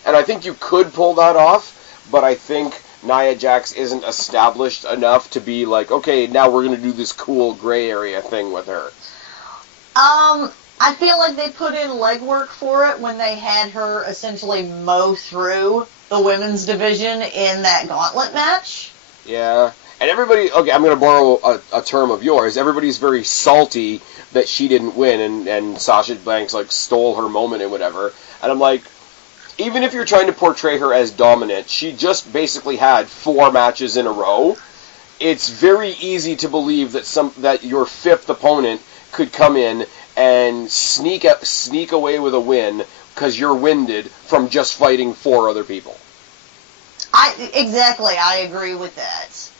And I think you could pull that off, but I think Nia Jax isn't established enough to be like, okay, now we're going to do this cool gray area thing with her. I feel like they put in legwork for it when they had her essentially mow through the women's division in that gauntlet match. Yeah. And everybody, okay, I'm going to borrow a term of yours. Everybody's very salty that she didn't win and Sasha Banks, like, stole her moment and whatever. And I'm like, even if you're trying to portray her as dominant, she just basically had 4 matches in a row. It's very easy to believe that your 5th opponent could come in and sneak away with a win because you're winded from just fighting 4 other people. Exactly, I agree with that.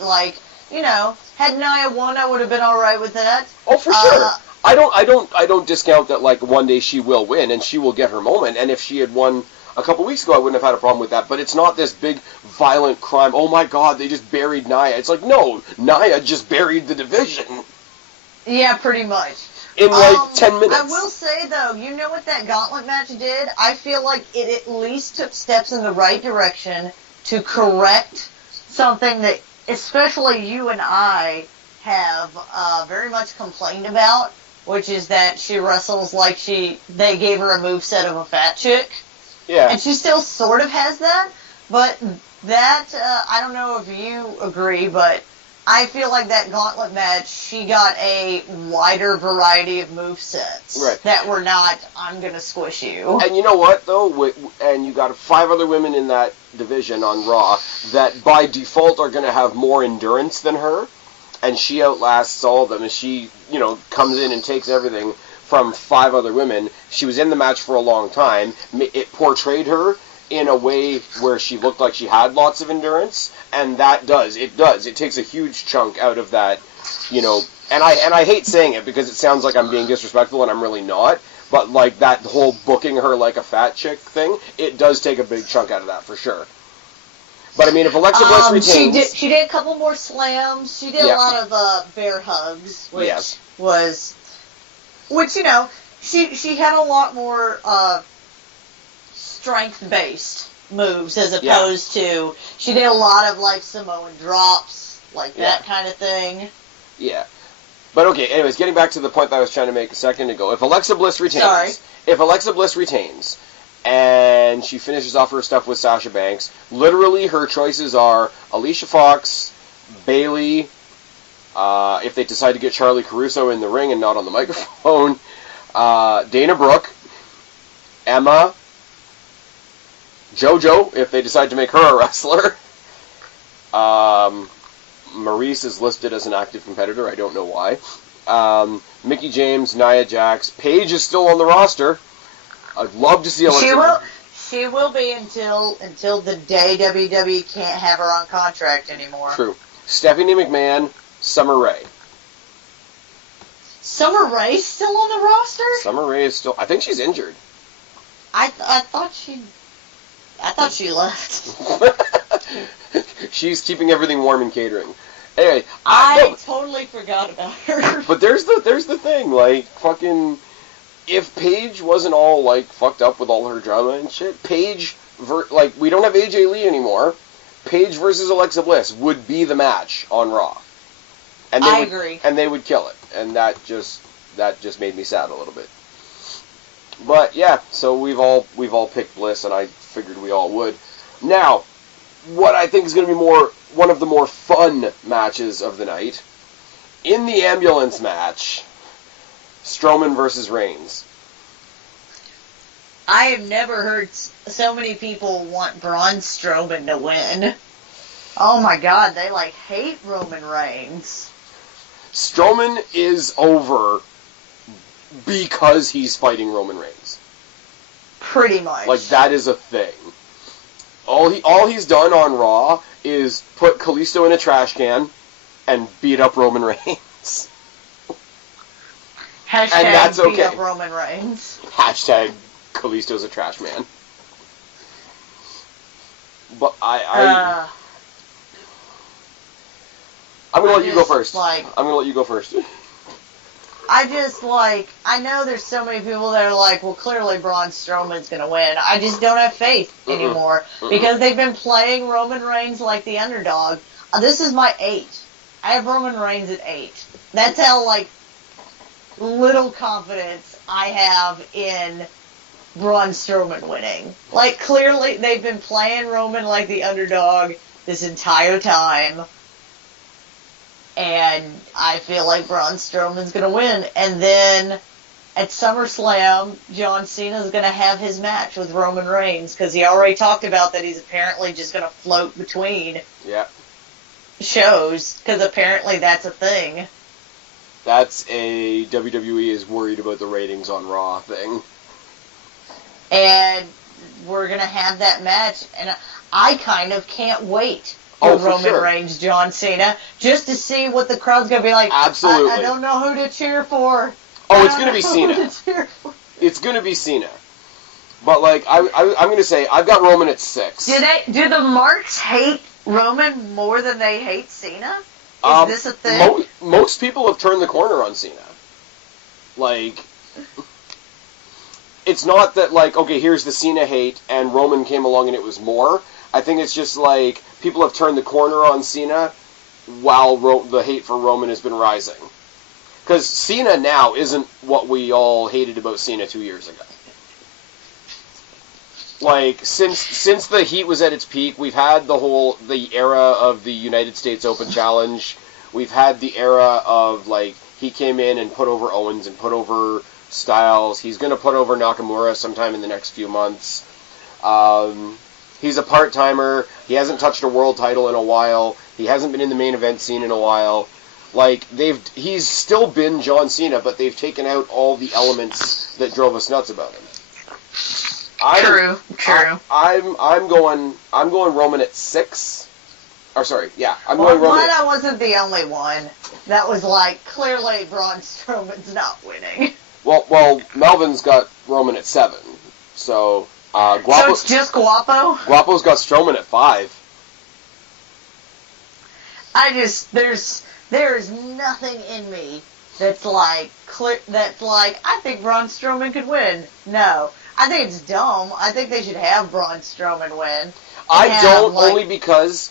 Like, you know, had Nia won, I would have been all right with that. Oh, for sure. I don't discount that, like, one day she will win and she will get her moment. And if she had won a couple weeks ago, I wouldn't have had a problem with that. But it's not this big violent crime. Oh my God, they just buried Nia. It's like, no, Nia just buried the division. Yeah, pretty much. In like 10 minutes. I will say though, you know what that gauntlet match did? I feel like it at least took steps in the right direction to correct something that especially you and I have very much complained about, which is that she wrestles like they gave her a moveset of a fat chick. Yeah. And she still sort of has that, but that, I don't know if you agree, but I feel like that gauntlet match, she got a wider variety of movesets that were not, I'm going to squish you. And you know what, though? And you got 5 other women in that division on Raw that by default are going to have more endurance than her, and she outlasts all of them, and she, you know, comes in and takes everything from 5 other women. She was in the match for a long time. It portrayed her in a way where she looked like she had lots of endurance, and it takes a huge chunk out of that, you know, and I hate saying it because it sounds like I'm being disrespectful and I'm really not, but like that whole booking her like a fat chick thing, it does take a big chunk out of that for sure. But I mean, if Alexa Bliss retains, she did a couple more slams. She did a lot of bear hugs, which you know, she had a lot more strength-based moves as opposed to, she did a lot of like Samoan drops, like that kind of thing. Yeah. But okay, anyways, getting back to the point that I was trying to make a second ago, if Alexa Bliss retains, and she finishes off her stuff with Sasha Banks, literally her choices are Alicia Fox, Bayley, if they decide to get Charlie Caruso in the ring and not on the microphone, Dana Brooke, Emma, JoJo, if they decide to make her a wrestler. Maurice is listed as an active competitor. I don't know why. Mickie James, Nia Jax. Paige is still on the roster. I'd love to see Alexa. She will be until the day WWE can't have her on contract anymore. True. Stephanie McMahon, Summer Rae. Summer Rae's still on the roster? Summer Rae is still... I think she's injured. I thought she left. She's keeping everything warm and catering. Anyway, I totally forgot about her. But there's the thing, like, fucking... If Paige wasn't all, like, fucked up with all her drama and shit, Paige we don't have AJ Lee anymore. Paige versus Alexa Bliss would be the match on Raw. And I agree. And they would kill it. And that just made me sad a little bit. But yeah, so we've all picked Bliss, and I figured we all would. Now, what I think is going to be one of the more fun matches of the night, in the ambulance match, Strowman versus Reigns. I have never heard so many people want Braun Strowman to win. Oh my God, they hate Roman Reigns. Strowman is over because he's fighting Roman Reigns. Pretty much. That is a thing. All he's done on Raw is put Kalisto in a trash can and beat up Roman Reigns. Hashtag and that's okay. Beat up Roman Reigns. Hashtag Kalisto's a trash man. But I'm gonna let you go first. I'm gonna let you go first. I know there's so many people that are well, clearly Braun Strowman's going to win. I just don't have faith anymore because they've been playing Roman Reigns like the underdog. This is my 8. I have Roman Reigns at 8. That's how, little confidence I have in Braun Strowman winning. Clearly they've been playing Roman like the underdog this entire time. And I feel like Braun Strowman's going to win. And then at SummerSlam, John Cena's going to have his match with Roman Reigns because he already talked about that he's apparently just going to float between shows because apparently that's a thing. That's a WWE is worried about the ratings on Raw thing. And we're going to have that match. And I kind of can't wait. Roman Reigns, John Cena, just to see what the crowd's going to be like. Absolutely. I don't know who to cheer for. It's going to be Cena. It's going to be Cena. But, I'm going to say, I've got Roman at 6. Do the marks hate Roman more than they hate Cena? Is this a thing? Most people have turned the corner on Cena. It's not that, okay, here's the Cena hate, and Roman came along and it was more. I think it's just, people have turned the corner on Cena while the hate for Roman has been rising. Because Cena now isn't what we all hated about Cena 2 years ago. Since the heat was at its peak, we've had the era of the United States Open Challenge. We've had the era of, he came in and put over Owens and put over Styles. He's going to put over Nakamura sometime in the next few months. He's a part-timer. He hasn't touched a world title in a while. He hasn't been in the main event scene in a while. He's still been John Cena, but they've taken out all the elements that drove us nuts about him. True. I'm going Roman at 6. I'm going Roman. I wasn't the only one that was clearly Braun Strowman's not winning. Well, Melvin's got Roman at 7, so. Guapo, so it's just Guapo? Guapo's got Strowman at 5. There's nothing in me that's I think Braun Strowman could win. No. I think it's dumb. I think they should have Braun Strowman win. I don't, only because,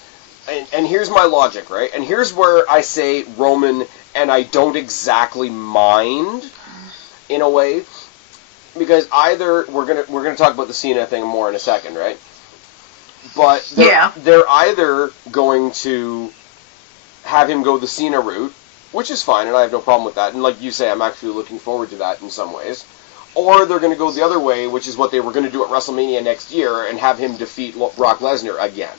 and here's my logic, right? And here's where I say Roman, and I don't exactly mind, in a way. Because either we're gonna talk about the Cena thing more in a second, right? But they're either going to have him go the Cena route, which is fine, and I have no problem with that. And like you say, I'm actually looking forward to that in some ways. Or they're going to go the other way, which is what they were going to do at WrestleMania next year, and have him defeat Brock Lesnar again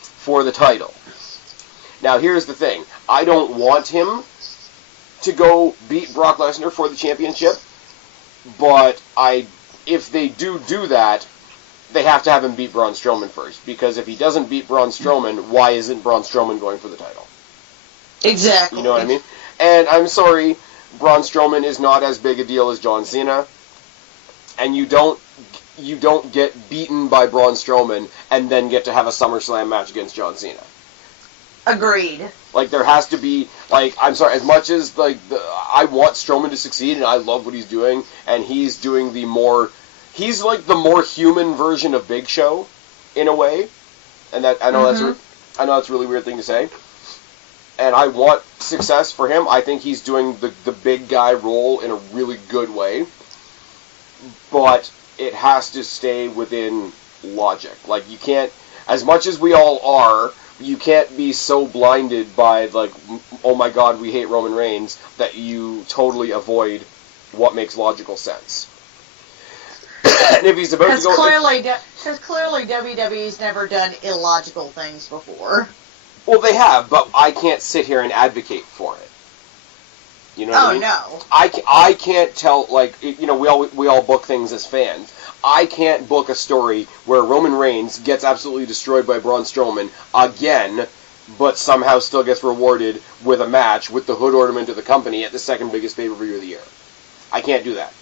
for the title. Now, here's the thing: I don't want him to go beat Brock Lesnar for the championship. But if they do that, they have to have him beat Braun Strowman first. Because if he doesn't beat Braun Strowman, why isn't Braun Strowman going for the title? Exactly. You know what I mean? And I'm sorry, Braun Strowman is not as big a deal as John Cena. And you don't get beaten by Braun Strowman and then get to have a SummerSlam match against John Cena. Agreed. There has to be, I'm sorry, as much as, I want Strowman to succeed, and I love what he's doing, and he's doing the more he's like the more human version of Big Show, in a way. And that I know that's a really weird thing to say. And I want success for him. I think he's doing the big guy role in a really good way. But it has to stay within logic. Like, you can't, as much as we all are, you can't be so blinded by, like, oh my god, we hate Roman Reigns, that you totally avoid what makes logical sense. And if he's about to go... Because clearly WWE's never done illogical things before. Well, they have, but I can't sit here and advocate for it. You know what I mean? No. I can't tell, like, you know, we all book things as fans. I can't book a story where Roman Reigns gets absolutely destroyed by Braun Strowman again, but somehow still gets rewarded with a match with the hood ornament of the company at the second biggest pay-per-view of the year. I can't do that.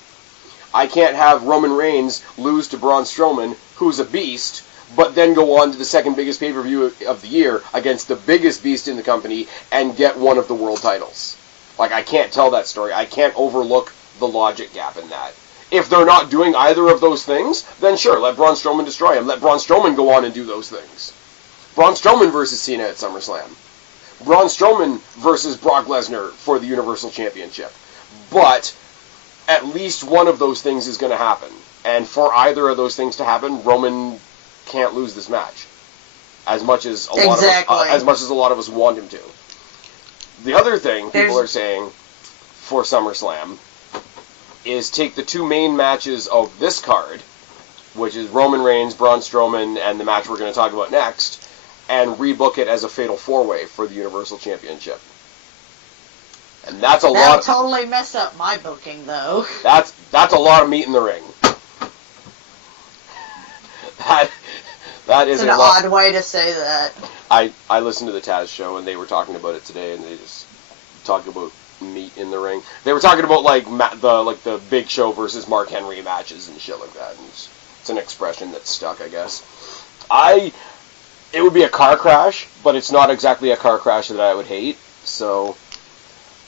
I can't have Roman Reigns lose to Braun Strowman, who's a beast, but then go on to the second biggest pay-per-view of the year against the biggest beast in the company and get one of the world titles. Like, I can't tell that story. I can't overlook the logic gap in that. If they're not doing either of those things, then sure, let Braun Strowman destroy him. Let Braun Strowman go on and do those things. Braun Strowman versus Cena at SummerSlam. Braun Strowman versus Brock Lesnar for the Universal Championship. But at least one of those things is going to happen. And for either of those things to happen, Roman can't lose this match. As much as a lot of us want him to. The other thing people are saying for SummerSlam is take the two main matches of this card, which is Roman Reigns, Braun Strowman, and the match we're going to talk about next, and rebook it as a Fatal 4-Way for the Universal Championship. And that's a lot. That'll totally mess up my booking, though. That's a lot of meat in the ring. That is an odd way to say that. I listened to the Taz show, and they were talking about it today, and they just talked about meat in the ring. They were talking about the Big Show versus Mark Henry matches and shit like that. And it's an expression that's stuck, I guess. It would be a car crash, but it's not exactly a car crash that I would hate. So,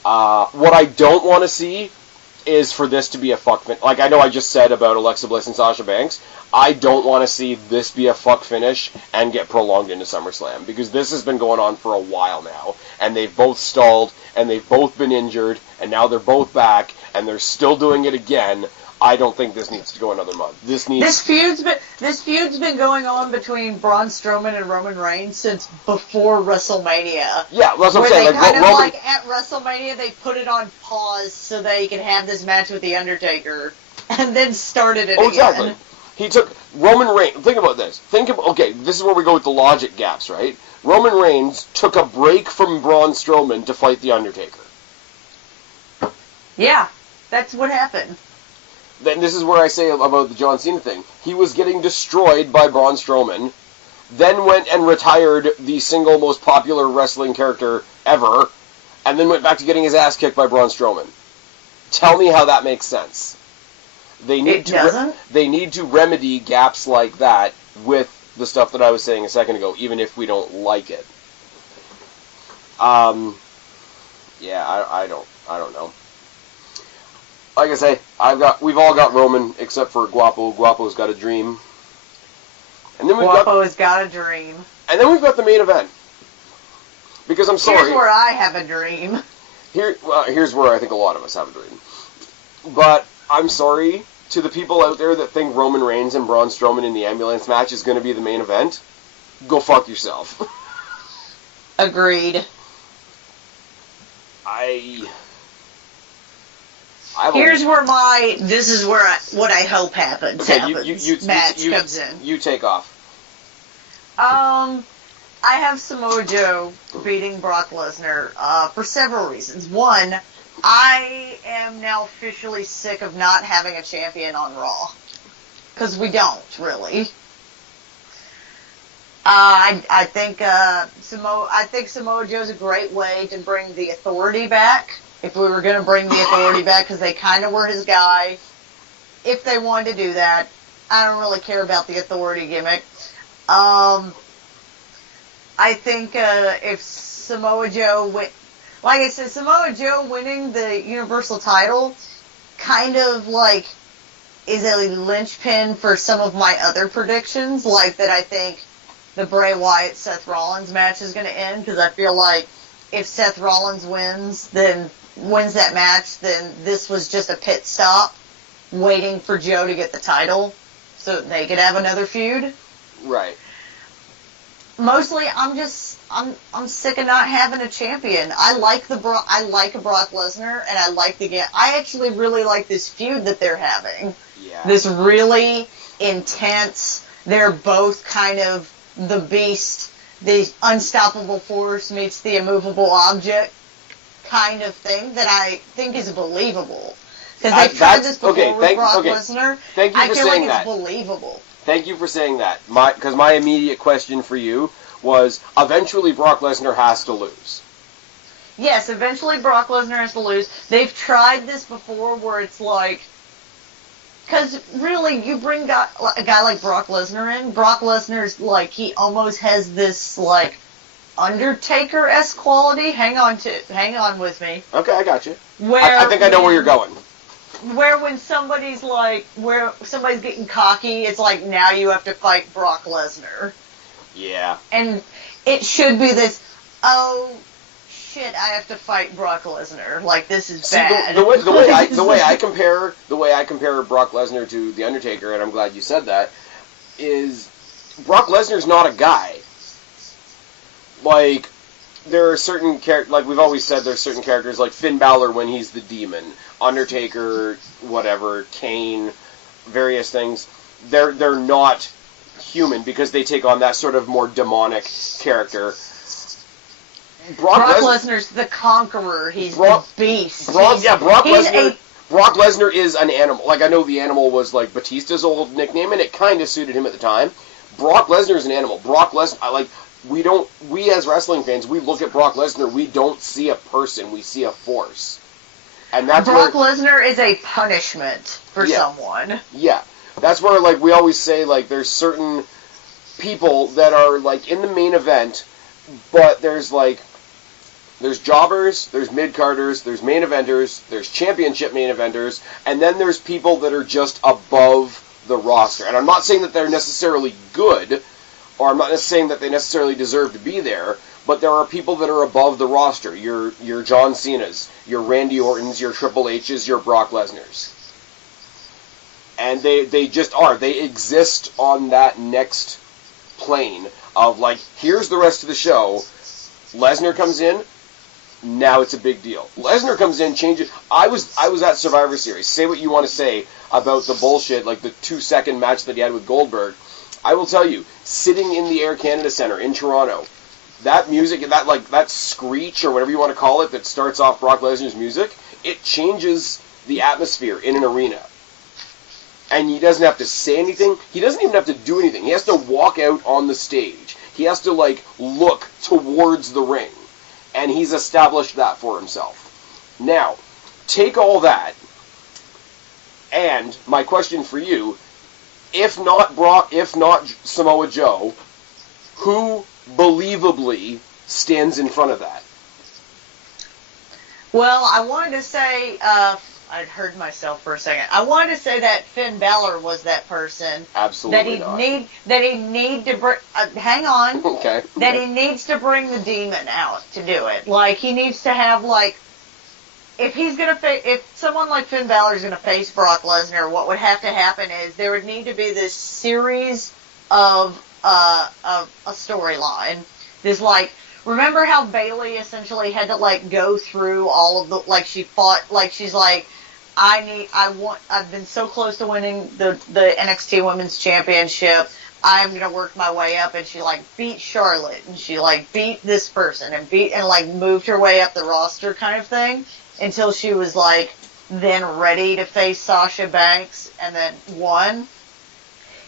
what I don't want to see is for this to be a fuck finish. Like I know I just said about Alexa Bliss and Sasha Banks. I don't want to see this be a fuck finish and get prolonged into SummerSlam, because this has been going on for a while now, and they've both stalled, and they've both been injured, and now they're both back, and they're still doing it again. I don't think this needs to go another month. This feud's been going on between Braun Strowman and Roman Reigns since before WrestleMania. Yeah, that's what I'm saying. At WrestleMania they put it on pause so they could have this match with The Undertaker, and then started it again. Exactly. He took Roman Reigns. Think about this. Okay, this is where we go with the logic gaps, right? Roman Reigns took a break from Braun Strowman to fight The Undertaker. Yeah, that's what happened. Then this is where I say about the John Cena thing. He was getting destroyed by Braun Strowman, then went and retired the single most popular wrestling character ever, and then went back to getting his ass kicked by Braun Strowman. Tell me how that makes sense. They need to remedy gaps like that with the stuff that I was saying a second ago, even if we don't like it. Yeah, I don't know. Like I say, we've all got Roman except for Guapo. Guapo's got a dream. And then Guapo's got a dream. And then we've got the main event. Because I'm sorry. Here's where I have a dream. Here's where I think a lot of us have a dream. But I'm sorry to the people out there that think Roman Reigns and Braun Strowman in the ambulance match is going to be the main event. Go fuck yourself. Agreed. This is where what I hope happens. Okay, match comes in. You take off. I have Samoa Joe beating Brock Lesnar for several reasons. One, I am now officially sick of not having a champion on Raw. Because we don't, really. I think Samoa Joe's a great way to bring the Authority back. If we were going to bring the Authority back, because they kind of were his guy. If they wanted to do that, I don't really care about the Authority gimmick. I think if Samoa Joe like I said, Samoa Joe winning the Universal title kind of like is a linchpin for some of my other predictions, like that I think the Bray Wyatt-Seth Rollins match is going to end, because I feel like if Seth Rollins wins that match, then this was just a pit stop waiting for Joe to get the title so that they could have another feud. Right. Mostly, I'm sick of not having a champion. I like a Brock Lesnar, and I actually really like this feud that they're having. Yeah. This really intense, they're both kind of the beast, the unstoppable force meets the immovable object kind of thing that I think is believable. Because they've tried this before with Brock Lesnar. Thank you for saying that. I feel like it's believable. Thank you for saying that. Because my immediate question for you was, eventually Brock Lesnar has to lose. Yes, eventually Brock Lesnar has to lose. They've tried this before where it's like, because really, you bring a guy like Brock Lesnar in, Brock Lesnar's like, he almost has this like Undertaker-esque quality. Hang on with me. Okay, I got you. I think I know where you're going. Where when somebody's getting cocky, it's like, now you have to fight Brock Lesnar. Yeah. And it should be this, oh shit, I have to fight Brock Lesnar. Like, this is bad. The way I compare Brock Lesnar to The Undertaker, and I'm glad you said that, is Brock Lesnar's not a guy. Like, there are certain characters, like we've always said, there's certain characters like Finn Balor when he's the demon, Undertaker, whatever, Kane, various things. They're not human because they take on that sort of more demonic character. Brock Lesnar's the conqueror. He's the beast. Brock Lesnar is an animal. Like, I know the animal was like Batista's old nickname, and it kind of suited him at the time. Brock Lesnar is an animal. Brock Lesnar, we as wrestling fans, we look at Brock Lesnar, we don't see a person, we see a force. And that's Brock Lesnar is a punishment for someone. Yeah. That's where, like, we always say, like, there's certain people that are, like, in the main event, but there's jobbers, there's mid-carders, there's main eventers, there's championship main eventers, and then there's people that are just above the roster. And I'm not saying that they're necessarily good, or I'm not saying that they necessarily deserve to be there, but there are people that are above the roster. Your John Cena's, your Randy Orton's, your Triple H's, your Brock Lesnar's. And they just are. They exist on that next plane of, like, here's the rest of the show. Lesnar comes in, now it's a big deal. Lesnar comes in, changes. I was at Survivor Series. Say what you want to say about the bullshit, like the 2-second match that he had with Goldberg. I will tell you, sitting in the Air Canada Centre in Toronto, that music, that screech or whatever you want to call it that starts off Brock Lesnar's music, it changes the atmosphere in an arena. And he doesn't have to say anything. He doesn't even have to do anything. He has to walk out on the stage. He has to, like, look towards the ring. And he's established that for himself. Now, take all that, and my question for you, if not Brock, if not Samoa Joe, who believably stands in front of that? Well, I wanted to say, I'd heard myself for a second. I wanted to say that Finn Balor was that person. Absolutely that he need to bring. Hang on. Okay. That he needs to bring the demon out to do it. Like, he needs to have, like, if someone like Finn Balor is gonna face Brock Lesnar, what would have to happen is there would need to be this series of a storyline. This, like, remember how Bayley essentially had to, like, go through all of the, like, she fought, like, she's like, I've been so close to winning the NXT Women's Championship. I'm gonna work my way up, and she, like, beat Charlotte, and she, like, beat this person, and like, moved her way up the roster kind of thing, until she was, like, then ready to face Sasha Banks, and then won.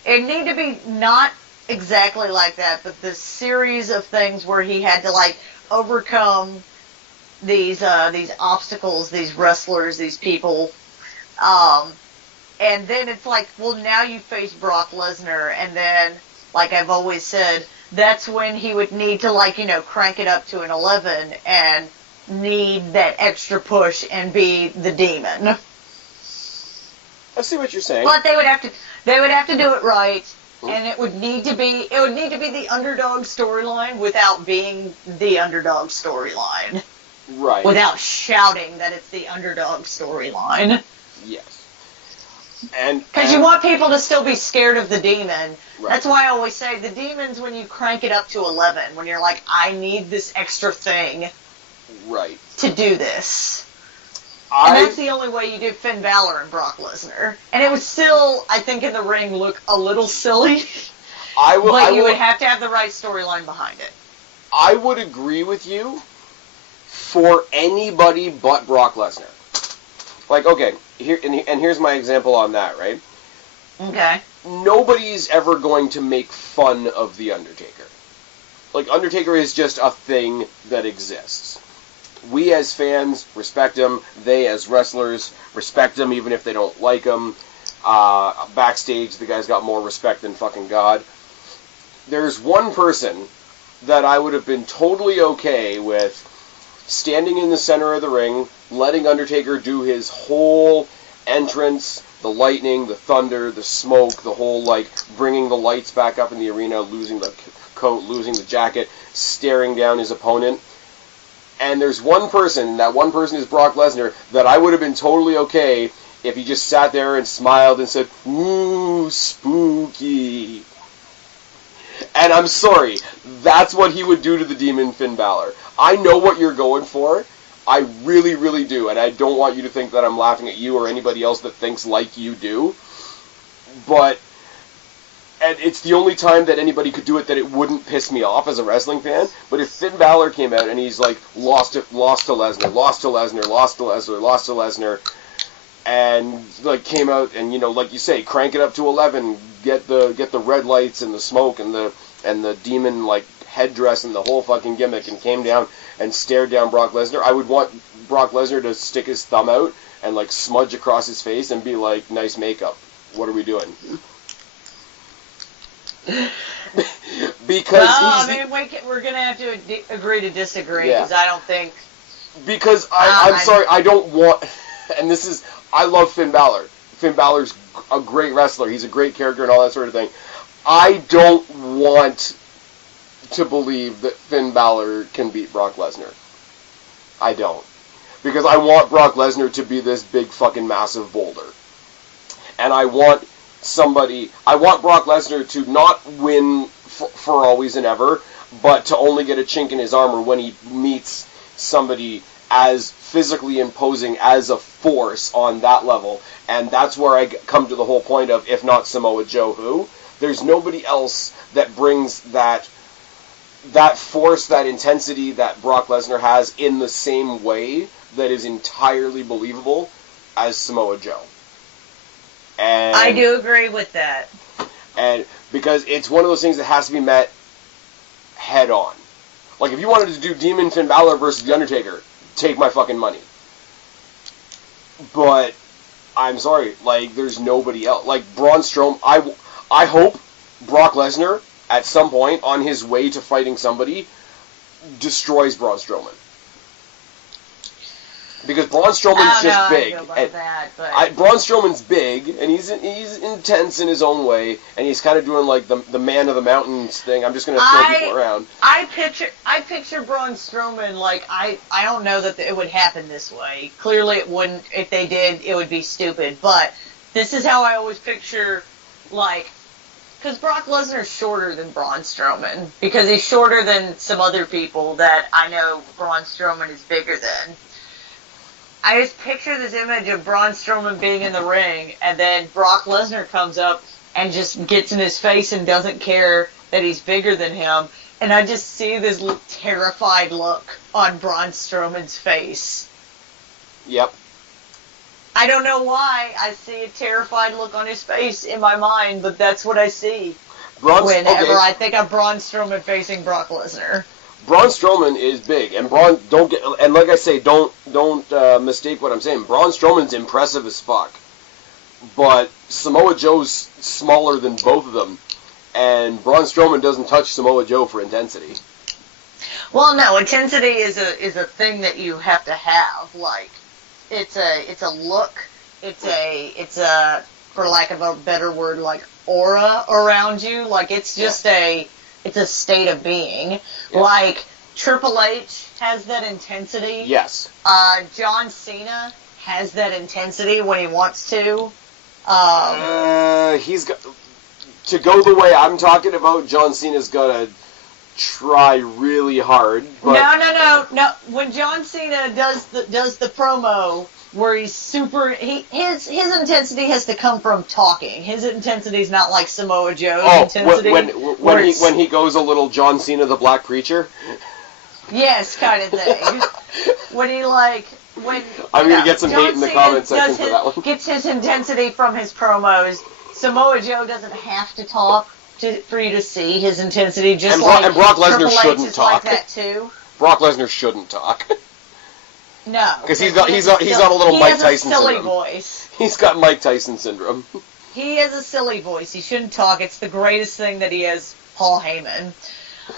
It need to be not exactly like that, but this series of things where he had to, like, overcome these obstacles, these wrestlers, these people, and then it's like, well, now you face Brock Lesnar, and then, like I've always said, that's when he would need to, like, you know, crank it up to an 11 and need that extra push and be the demon. I see what you're saying. But they would have to do it right, and it would need to be the underdog storyline without being the underdog storyline. Right. Without shouting that it's the underdog storyline. Yes. And because you want people to still be scared of the demon. Right. That's why I always say the demon's when you crank it up to 11, when you're like, I need this extra thing. Right. To do this. And that's the only way you do Finn Balor and Brock Lesnar. And it would still, I think, in the ring look a little silly. But you would have to have the right storyline behind it. I would agree with you for anybody but Brock Lesnar. Like, okay, here's my example on that, right? Okay. Nobody's ever going to make fun of The Undertaker. Like, Undertaker is just a thing that exists. We as fans respect him. They as wrestlers respect him, even if they don't like him. Backstage, the guy's got more respect than fucking God. There's one person that I would have been totally okay with standing in the center of the ring, letting Undertaker do his whole entrance, the lightning, the thunder, the smoke, the whole, like, bringing the lights back up in the arena, losing the coat, losing the jacket, staring down his opponent. And there's one person, and that one person is Brock Lesnar, that I would have been totally okay if he just sat there and smiled and said, "Ooh, spooky." And I'm sorry, that's what he would do to the demon Finn Balor. I know what you're going for. I really, really do. And I don't want you to think that I'm laughing at you or anybody else that thinks like you do. But, and it's the only time that anybody could do it that it wouldn't piss me off as a wrestling fan. But if Finn Balor came out and he's like, lost to Lesnar, lost to Lesnar, lost to Lesnar, lost to Lesnar, and like came out and, you know, like you say, crank it up to 11, get the red lights and the smoke and the demon like headdress and the whole fucking gimmick, and came down and stared down Brock Lesnar, I would want Brock Lesnar to stick his thumb out and like smudge across his face and be like, "Nice makeup. What are we doing?" Because we're gonna have to agree to disagree, because I don't think. Because I'm sorry, I don't want, and this is, I love Finn Balor. Finn Balor's a great wrestler. He's a great character and all that sort of thing. I don't want to believe that Finn Balor can beat Brock Lesnar. I don't. Because I want Brock Lesnar to be this big fucking massive boulder. And I want Brock Lesnar to not win for always and ever, but to only get a chink in his armor when he meets somebody as physically imposing as a force on that level. And that's where I come to the whole point of, if not Samoa Joe, who? There's nobody else that brings that force, that intensity that Brock Lesnar has in the same way that is entirely believable as Samoa Joe. And I do agree with that. And because it's one of those things that has to be met head on. Like, if you wanted to do Demon Finn Balor versus The Undertaker, take my fucking money. But I'm sorry, like, there's nobody else. Like, Braun Strowman, I hope Brock Lesnar, at some point, on his way to fighting somebody, destroys Braun Strowman. Because Braun Strowman's just big. Braun Strowman's big, and he's intense in his own way, and he's kind of doing like the man of the mountains thing. I'm just going to throw people around. I picture Braun Strowman like, I don't know that it would happen this way. Clearly it wouldn't. If they did, it would be stupid. But this is how I always picture, like, because Brock Lesnar's shorter than Braun Strowman, because he's shorter than some other people that I know Braun Strowman is bigger than. I just picture this image of Braun Strowman being in the ring, and then Brock Lesnar comes up and just gets in his face and doesn't care that he's bigger than him. And I just see this terrified look on Braun Strowman's face. Yep. I don't know why I see a terrified look on his face in my mind, but that's what I see whenever I think of Braun Strowman facing Brock Lesnar. Braun Strowman is big, and like I say, don't mistake what I'm saying. Braun Strowman's impressive as fuck, but Samoa Joe's smaller than both of them, and Braun Strowman doesn't touch Samoa Joe for intensity. Well, no, intensity is a thing that you have to have. Like, it's a look it's a, for lack of a better word, like aura around you. Like it's just it's a state of being. Yeah. Like Triple H has that intensity. Yes. John Cena has that intensity when he wants to. He's got to go the way I'm talking about. John Cena's gotta try really hard. But No. When John Cena does the promo where he's super, his intensity has to come from talking. His intensity is not like Samoa Joe's intensity. When he goes a little John Cena the Black Preacher. Yes, kind of thing. When he I'm gonna get some hate in the comment section for that one. Gets his intensity from his promos. Samoa Joe doesn't have to talk for you to see his intensity. And Brock Lesnar Triple shouldn't H is talk. like that too. Brock Lesnar shouldn't talk. No, because he's on a little Mike Tyson syndrome. He has a silly voice. He's got Mike Tyson syndrome. He has a silly voice. He shouldn't talk. It's the greatest thing that he has. Paul Heyman.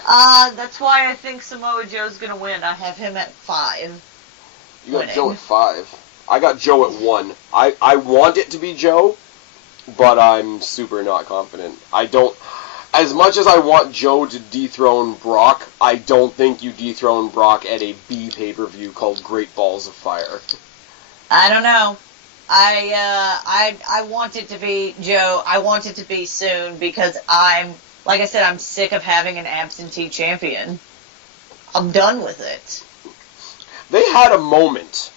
That's why I think Samoa Joe's gonna win. I have him at 5. You got Joe at 5. I got Joe at 1. I want it to be Joe, but I'm super not confident. I don't. As much as I want Joe to dethrone Brock, I don't think you dethrone Brock at a B pay-per-view called Great Balls of Fire. I don't know. I want it to be Joe. I want it to be soon because like I said, I'm sick of having an absentee champion. I'm done with it. They had a moment,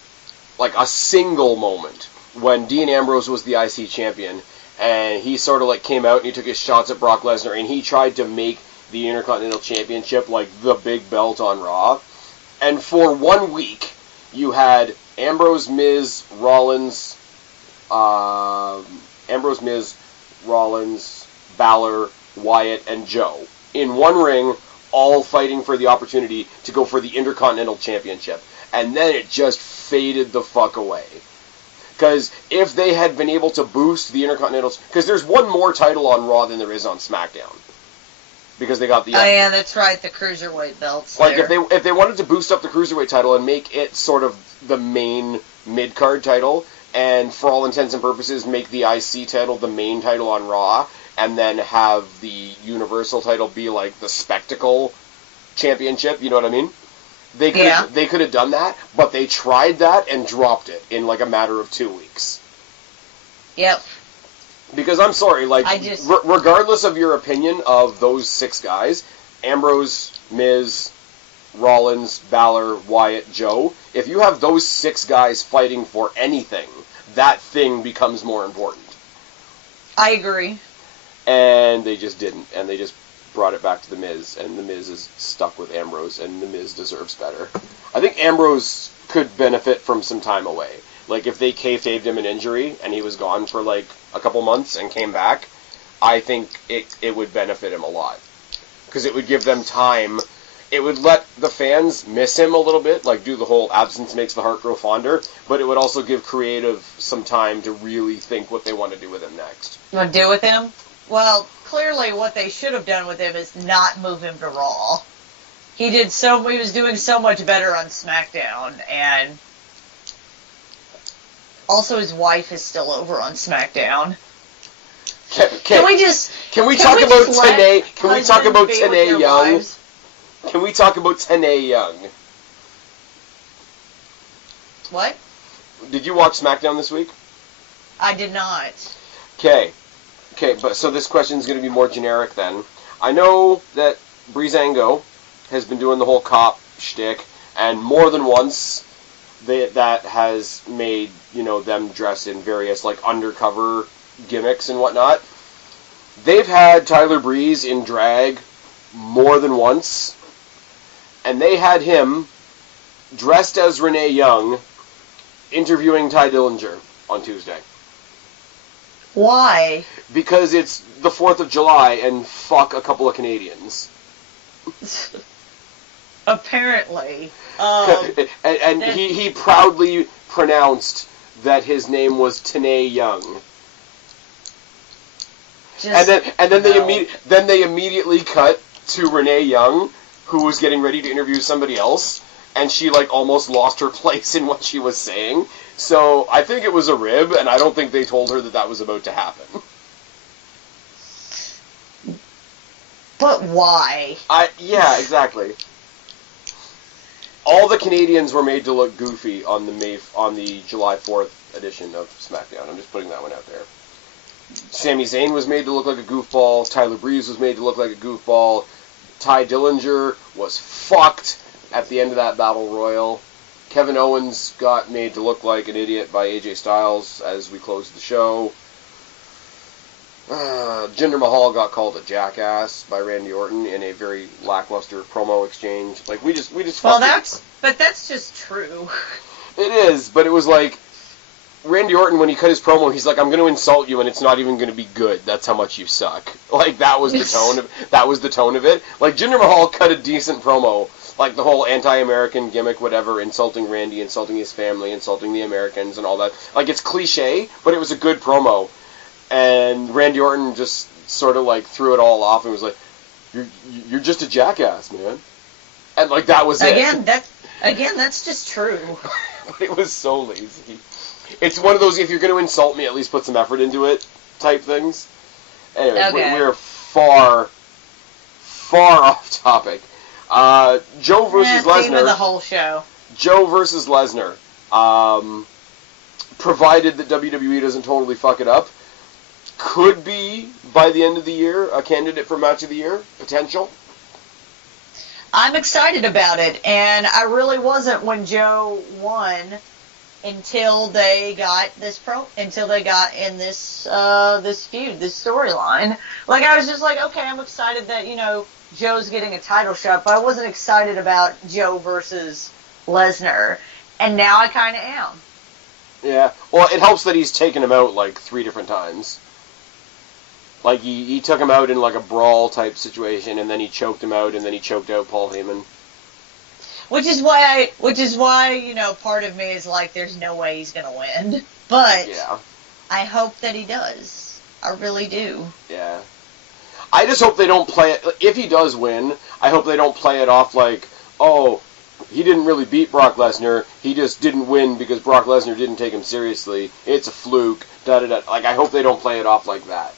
like a single moment, when Dean Ambrose was the IC champion, and he sort of like came out and he took his shots at Brock Lesnar, and he tried to make the Intercontinental Championship like the big belt on Raw. And for 1 week, you had Ambrose, Miz, Rollins, Balor, Wyatt, and Joe in one ring, all fighting for the opportunity to go for the Intercontinental Championship. And then it just faded the fuck away. Because if they had been able to boost the Intercontinental... Because there's one more title on Raw than there is on SmackDown. Because they got the... Oh yeah, that's right, the Cruiserweight belts. Like, if they wanted to boost up the Cruiserweight title and make it sort of the main mid-card title, and for all intents and purposes make the IC title the main title on Raw, and then have the Universal title be like the Spectacle Championship, you know what I mean? They could have done that, but they tried that and dropped it in like a matter of 2 weeks. Yep. Because I'm sorry, like, regardless of your opinion of those 6 guys, Ambrose, Miz, Rollins, Balor, Wyatt, Joe, if you have those 6 guys fighting for anything, that thing becomes more important. I agree. And they just didn't, and they just brought it back to The Miz, and The Miz is stuck with Ambrose, and The Miz deserves better. I think Ambrose could benefit from some time away. Like, if they kayfabed him an injury, and he was gone for, like, a couple months and came back, I think it would benefit him a lot. Because it would give them time. It would let the fans miss him a little bit, like do the whole absence makes the heart grow fonder, but it would also give creative some time to really think what they want to do with him next. You want to do with him? Well, clearly what they should have done with him is not move him to Raw. He was doing so much better on SmackDown, and also his wife is still over on SmackDown. Can we talk about Tenay Young? Can we talk about Tenay Young? What? Did you watch SmackDown this week? I did not. Okay, but so this question is going to be more generic then. I know that Breezango has been doing the whole cop shtick, and more than once that has made, them dress in various, like, undercover gimmicks and whatnot. They've had Tyler Breeze in drag more than once, and they had him dressed as Renee Young interviewing Ty Dillinger on Tuesday. Why? Because it's the 4th of July and fuck a couple of Canadians. Apparently. And he proudly pronounced that his name was Tenay Young. And then they immediately cut to Renee Young, who was getting ready to interview somebody else, and she, like, almost lost her place in what she was saying. So I think it was a rib, and I don't think they told her that that was about to happen. But why? Yeah, exactly. All the Canadians were made to look goofy on the July 4th edition of SmackDown. I'm just putting that one out there. Sami Zayn was made to look like a goofball. Tyler Breeze was made to look like a goofball. Ty Dillinger was fucked at the end of that Battle Royal. Kevin Owens got made to look like an idiot by AJ Styles as we closed the show. Jinder Mahal got called a jackass by Randy Orton in a very lackluster promo exchange. Like, we just. Well, that's just true. It is, but it was like Randy Orton, when he cut his promo, he's like, "I'm going to insult you, and it's not even going to be good. That's how much you suck." Like, that was the tone of it. Like, Jinder Mahal cut a decent promo, like the whole anti-American gimmick, whatever, insulting Randy, insulting his family, insulting the Americans, and all that. Like, it's cliche, but it was a good promo. And Randy Orton just sort of, like, threw it all off and was like, "You're just a jackass, man." And, like, that was it. That's just true. It was so lazy. It's one of those, if you're going to insult me, at least put some effort into it type things. Anyway, okay. We're far off topic. Joe versus Lesnar. Theme of the whole show. Joe versus Lesnar. Provided that WWE doesn't totally fuck it up, could be, by the end of the year, a candidate for Match of the Year. Potential. I'm excited about it, and I really wasn't when Joe won until they got in this this feud, this storyline. Like, I was just like, okay, I'm excited that, Joe's getting a title shot, but I wasn't excited about Joe versus Lesnar, and now I kind of am. Yeah, well, it helps that he's taken him out, like, 3 different times. Like, he took him out in, like, a brawl-type situation, and then he choked him out, and then he choked out Paul Heyman. Which is why, part of me is like, there's no way he's going to win. But yeah. I hope that he does. I really do. Yeah. I just hope they don't play it, if he does win, I hope they don't play it off like, oh, he didn't really beat Brock Lesnar, he just didn't win because Brock Lesnar didn't take him seriously, it's a fluke, da-da-da. Like, I hope they don't play it off like that.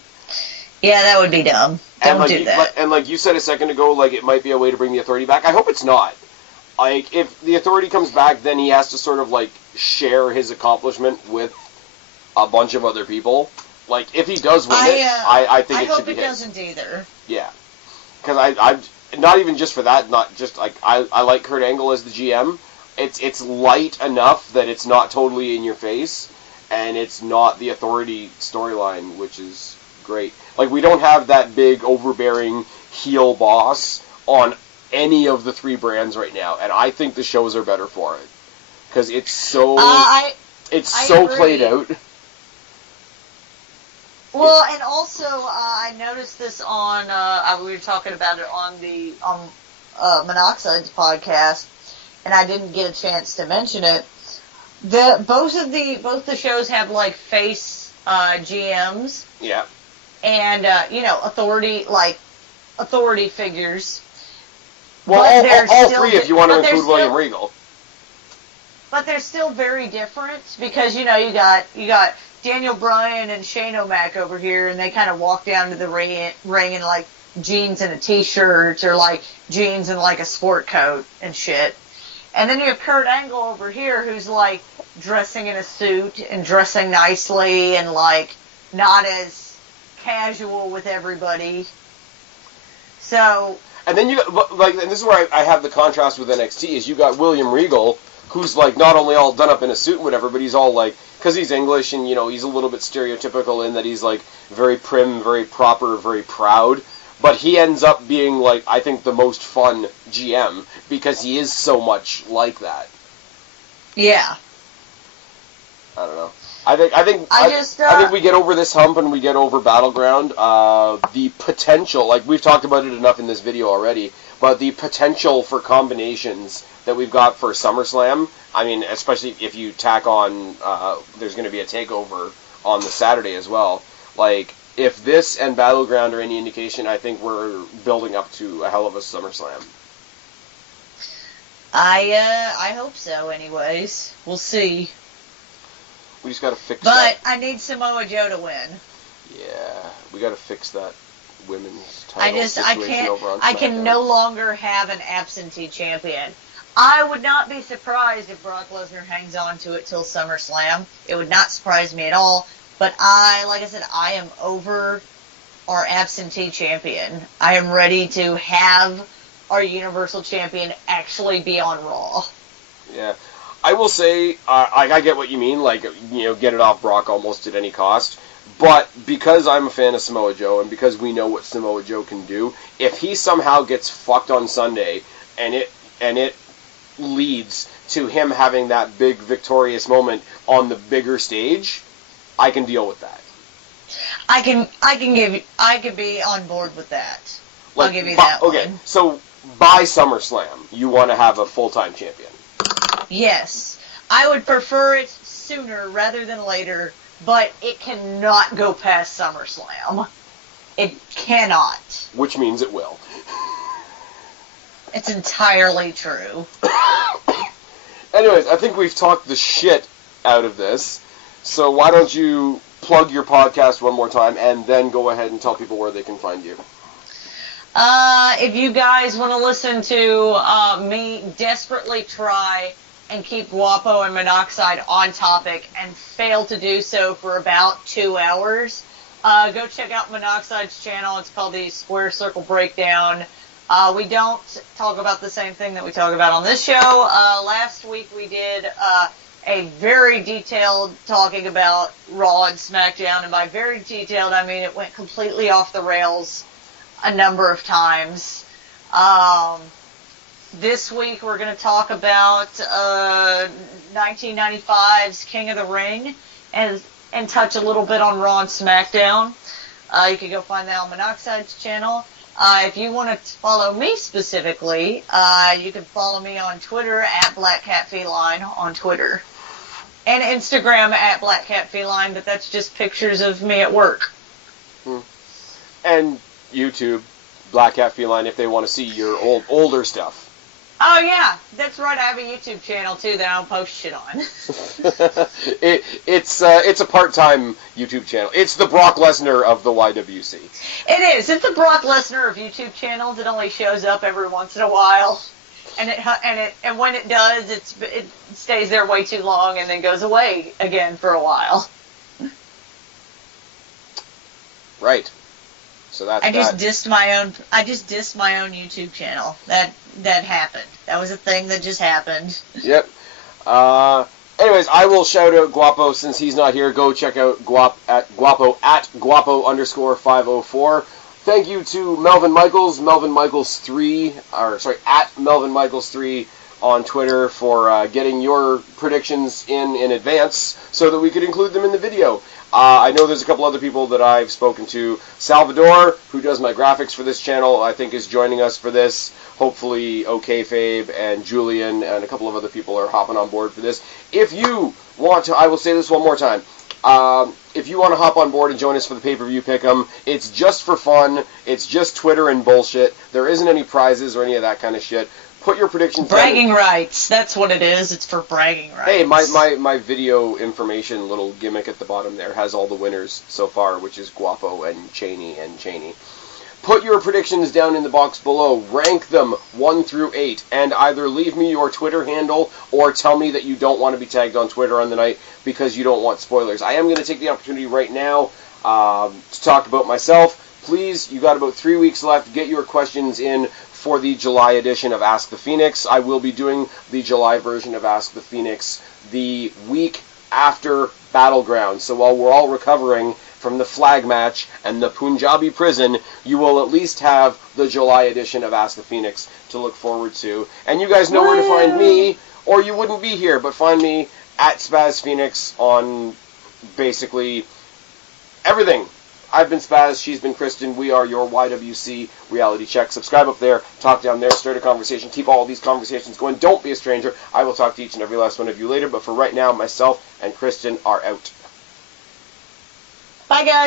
Yeah, that would be dumb. Don't do that. And like you said a second ago, like, it might be a way to bring the Authority back. I hope it's not. Like, if the Authority comes back, then he has to sort of, like, share his accomplishment with a bunch of other people. Like, if he does win I think it should be his. I hope it doesn't either. Yeah. Because I'm not even just for that, not just, like, I like Kurt Angle as the GM. It's light enough that it's not totally in your face, and it's not the Authority storyline, which is great. Like, we don't have that big, overbearing heel boss on any of the 3 brands right now, and I think the shows are better for it. Because it's so... so played out. Well, and also, I noticed this on... we were talking about it on the Monoxide's podcast, and I didn't get a chance to mention it. Both the shows have, like, face GMs. Yeah. And, authority figures. Well, all 3 if you want to include William Regal. But they're still very different because, you got Daniel Bryan and Shane O'Mac over here, and they kind of walk down to the ring in, like, jeans and a t-shirt, or, like, jeans and, like, a sport coat and shit. And then you have Kurt Angle over here who's, like, dressing in a suit and dressing nicely and, like, not as casual with everybody. So... And then and this is where I have the contrast with NXT, is you got William Regal, who's, like, not only all done up in a suit and whatever, but he's all, like, because he's English and, he's a little bit stereotypical in that he's, like, very prim, very proper, very proud, but he ends up being, like, I think the most fun GM, because he is so much like that. Yeah. I don't know. I think we get over this hump and we get over Battleground. The potential, like we've talked about it enough in this video already, but the potential for combinations that we've got for SummerSlam, I mean, especially if you tack on, there's going to be a TakeOver on the Saturday as well. Like, if this and Battleground are any indication, I think we're building up to a hell of a SummerSlam. I hope so. Anyways, we'll see. We just gotta fix that. But I need Samoa Joe to win. Yeah, we gotta fix that women's title situation over on SmackDown. I can no longer have an absentee champion. I would not be surprised if Brock Lesnar hangs on to it till SummerSlam. It would not surprise me at all. But like I said, I am over our absentee champion. I am ready to have our Universal Champion actually be on Raw. Yeah. I will say, I get what you mean, like, get it off Brock almost at any cost. But because I'm a fan of Samoa Joe, and because we know what Samoa Joe can do, if he somehow gets fucked on Sunday, and it leads to him having that big victorious moment on the bigger stage, I can deal with that. I could be on board with that. I'll give you that one. Okay, so by SummerSlam, you want to have a full-time champion. Yes. I would prefer it sooner rather than later, but it cannot go past SummerSlam. It cannot. Which means it will. It's entirely true. Anyways, I think we've talked the shit out of this, so why don't you plug your podcast one more time and then go ahead and tell people where they can find you. If you guys want to listen to me desperately try and keep Guapo and Monoxide on topic and fail to do so for about 2 hours, go check out Monoxide's channel. It's called the Square Circle Breakdown. We don't talk about the same thing that we talk about on this show. Last week we did a very detailed talking about Raw and SmackDown, and by very detailed I mean it went completely off the rails a number of times. This week we're going to talk about 1995's King of the Ring and touch a little bit on Raw and SmackDown. You can go find that on Monoxide's channel. If you want to follow me specifically, you can follow me on Twitter at BlackCatFeline on Twitter. And Instagram at BlackCatFeline, but that's just pictures of me at work. And YouTube, Black Cat Feline, if they want to see your older stuff. Oh yeah, that's right. I have a YouTube channel too that I don't post shit on. It's a part-time YouTube channel. It's the Brock Lesnar of the YWC. It is. It's the Brock Lesnar of YouTube channels. It only shows up every once in a while, and when it does, it stays there way too long and then goes away again for a while. Right. So that's I just dissed my own YouTube channel. That happened. That was a thing that just happened. Yep. Anyways, I will shout out Guapo since he's not here. Go check out Guapo at Guapo_504. Thank you to Melvin Michaels, at Melvin Michaels 3 on Twitter for getting your predictions in advance so that we could include them in the video. I know there's a couple other people that I've spoken to. Salvador, who does my graphics for this channel, I think is joining us for this. Hopefully, Fabe and Julian and a couple of other people are hopping on board for this. If you want to, I will say this one more time. If you want to hop on board and join us for the pay-per-view pick 'em, it's just for fun. It's just Twitter and bullshit. There isn't any prizes or any of that kind of shit. Put your predictions bragging rights. That's what it is. It's for bragging rights. Hey, my video information little gimmick at the bottom there has all the winners so far, which is Guapo and Cheney. Put your predictions down in the box below. Rank them 1 through 8, and either leave me your Twitter handle or tell me that you don't want to be tagged on Twitter on the night because you don't want spoilers. I am going to take the opportunity right now to talk about myself. Please, you got about 3 weeks left. Get your questions in for the July edition of Ask the Phoenix. I will be doing the July version of Ask the Phoenix the week after Battleground. So while we're all recovering from the flag match and the Punjabi prison, you will at least have the July edition of Ask the Phoenix to look forward to. And you guys know where to find me, or you wouldn't be here, but find me at Spaz Phoenix on basically everything. I've been Spaz, she's been Kristen, we are your YWC Reality Check. Subscribe up there, talk down there, start a conversation, keep all these conversations going. Don't be a stranger. I will talk to each and every last one of you later, but for right now, myself and Kristen are out. Bye, guys.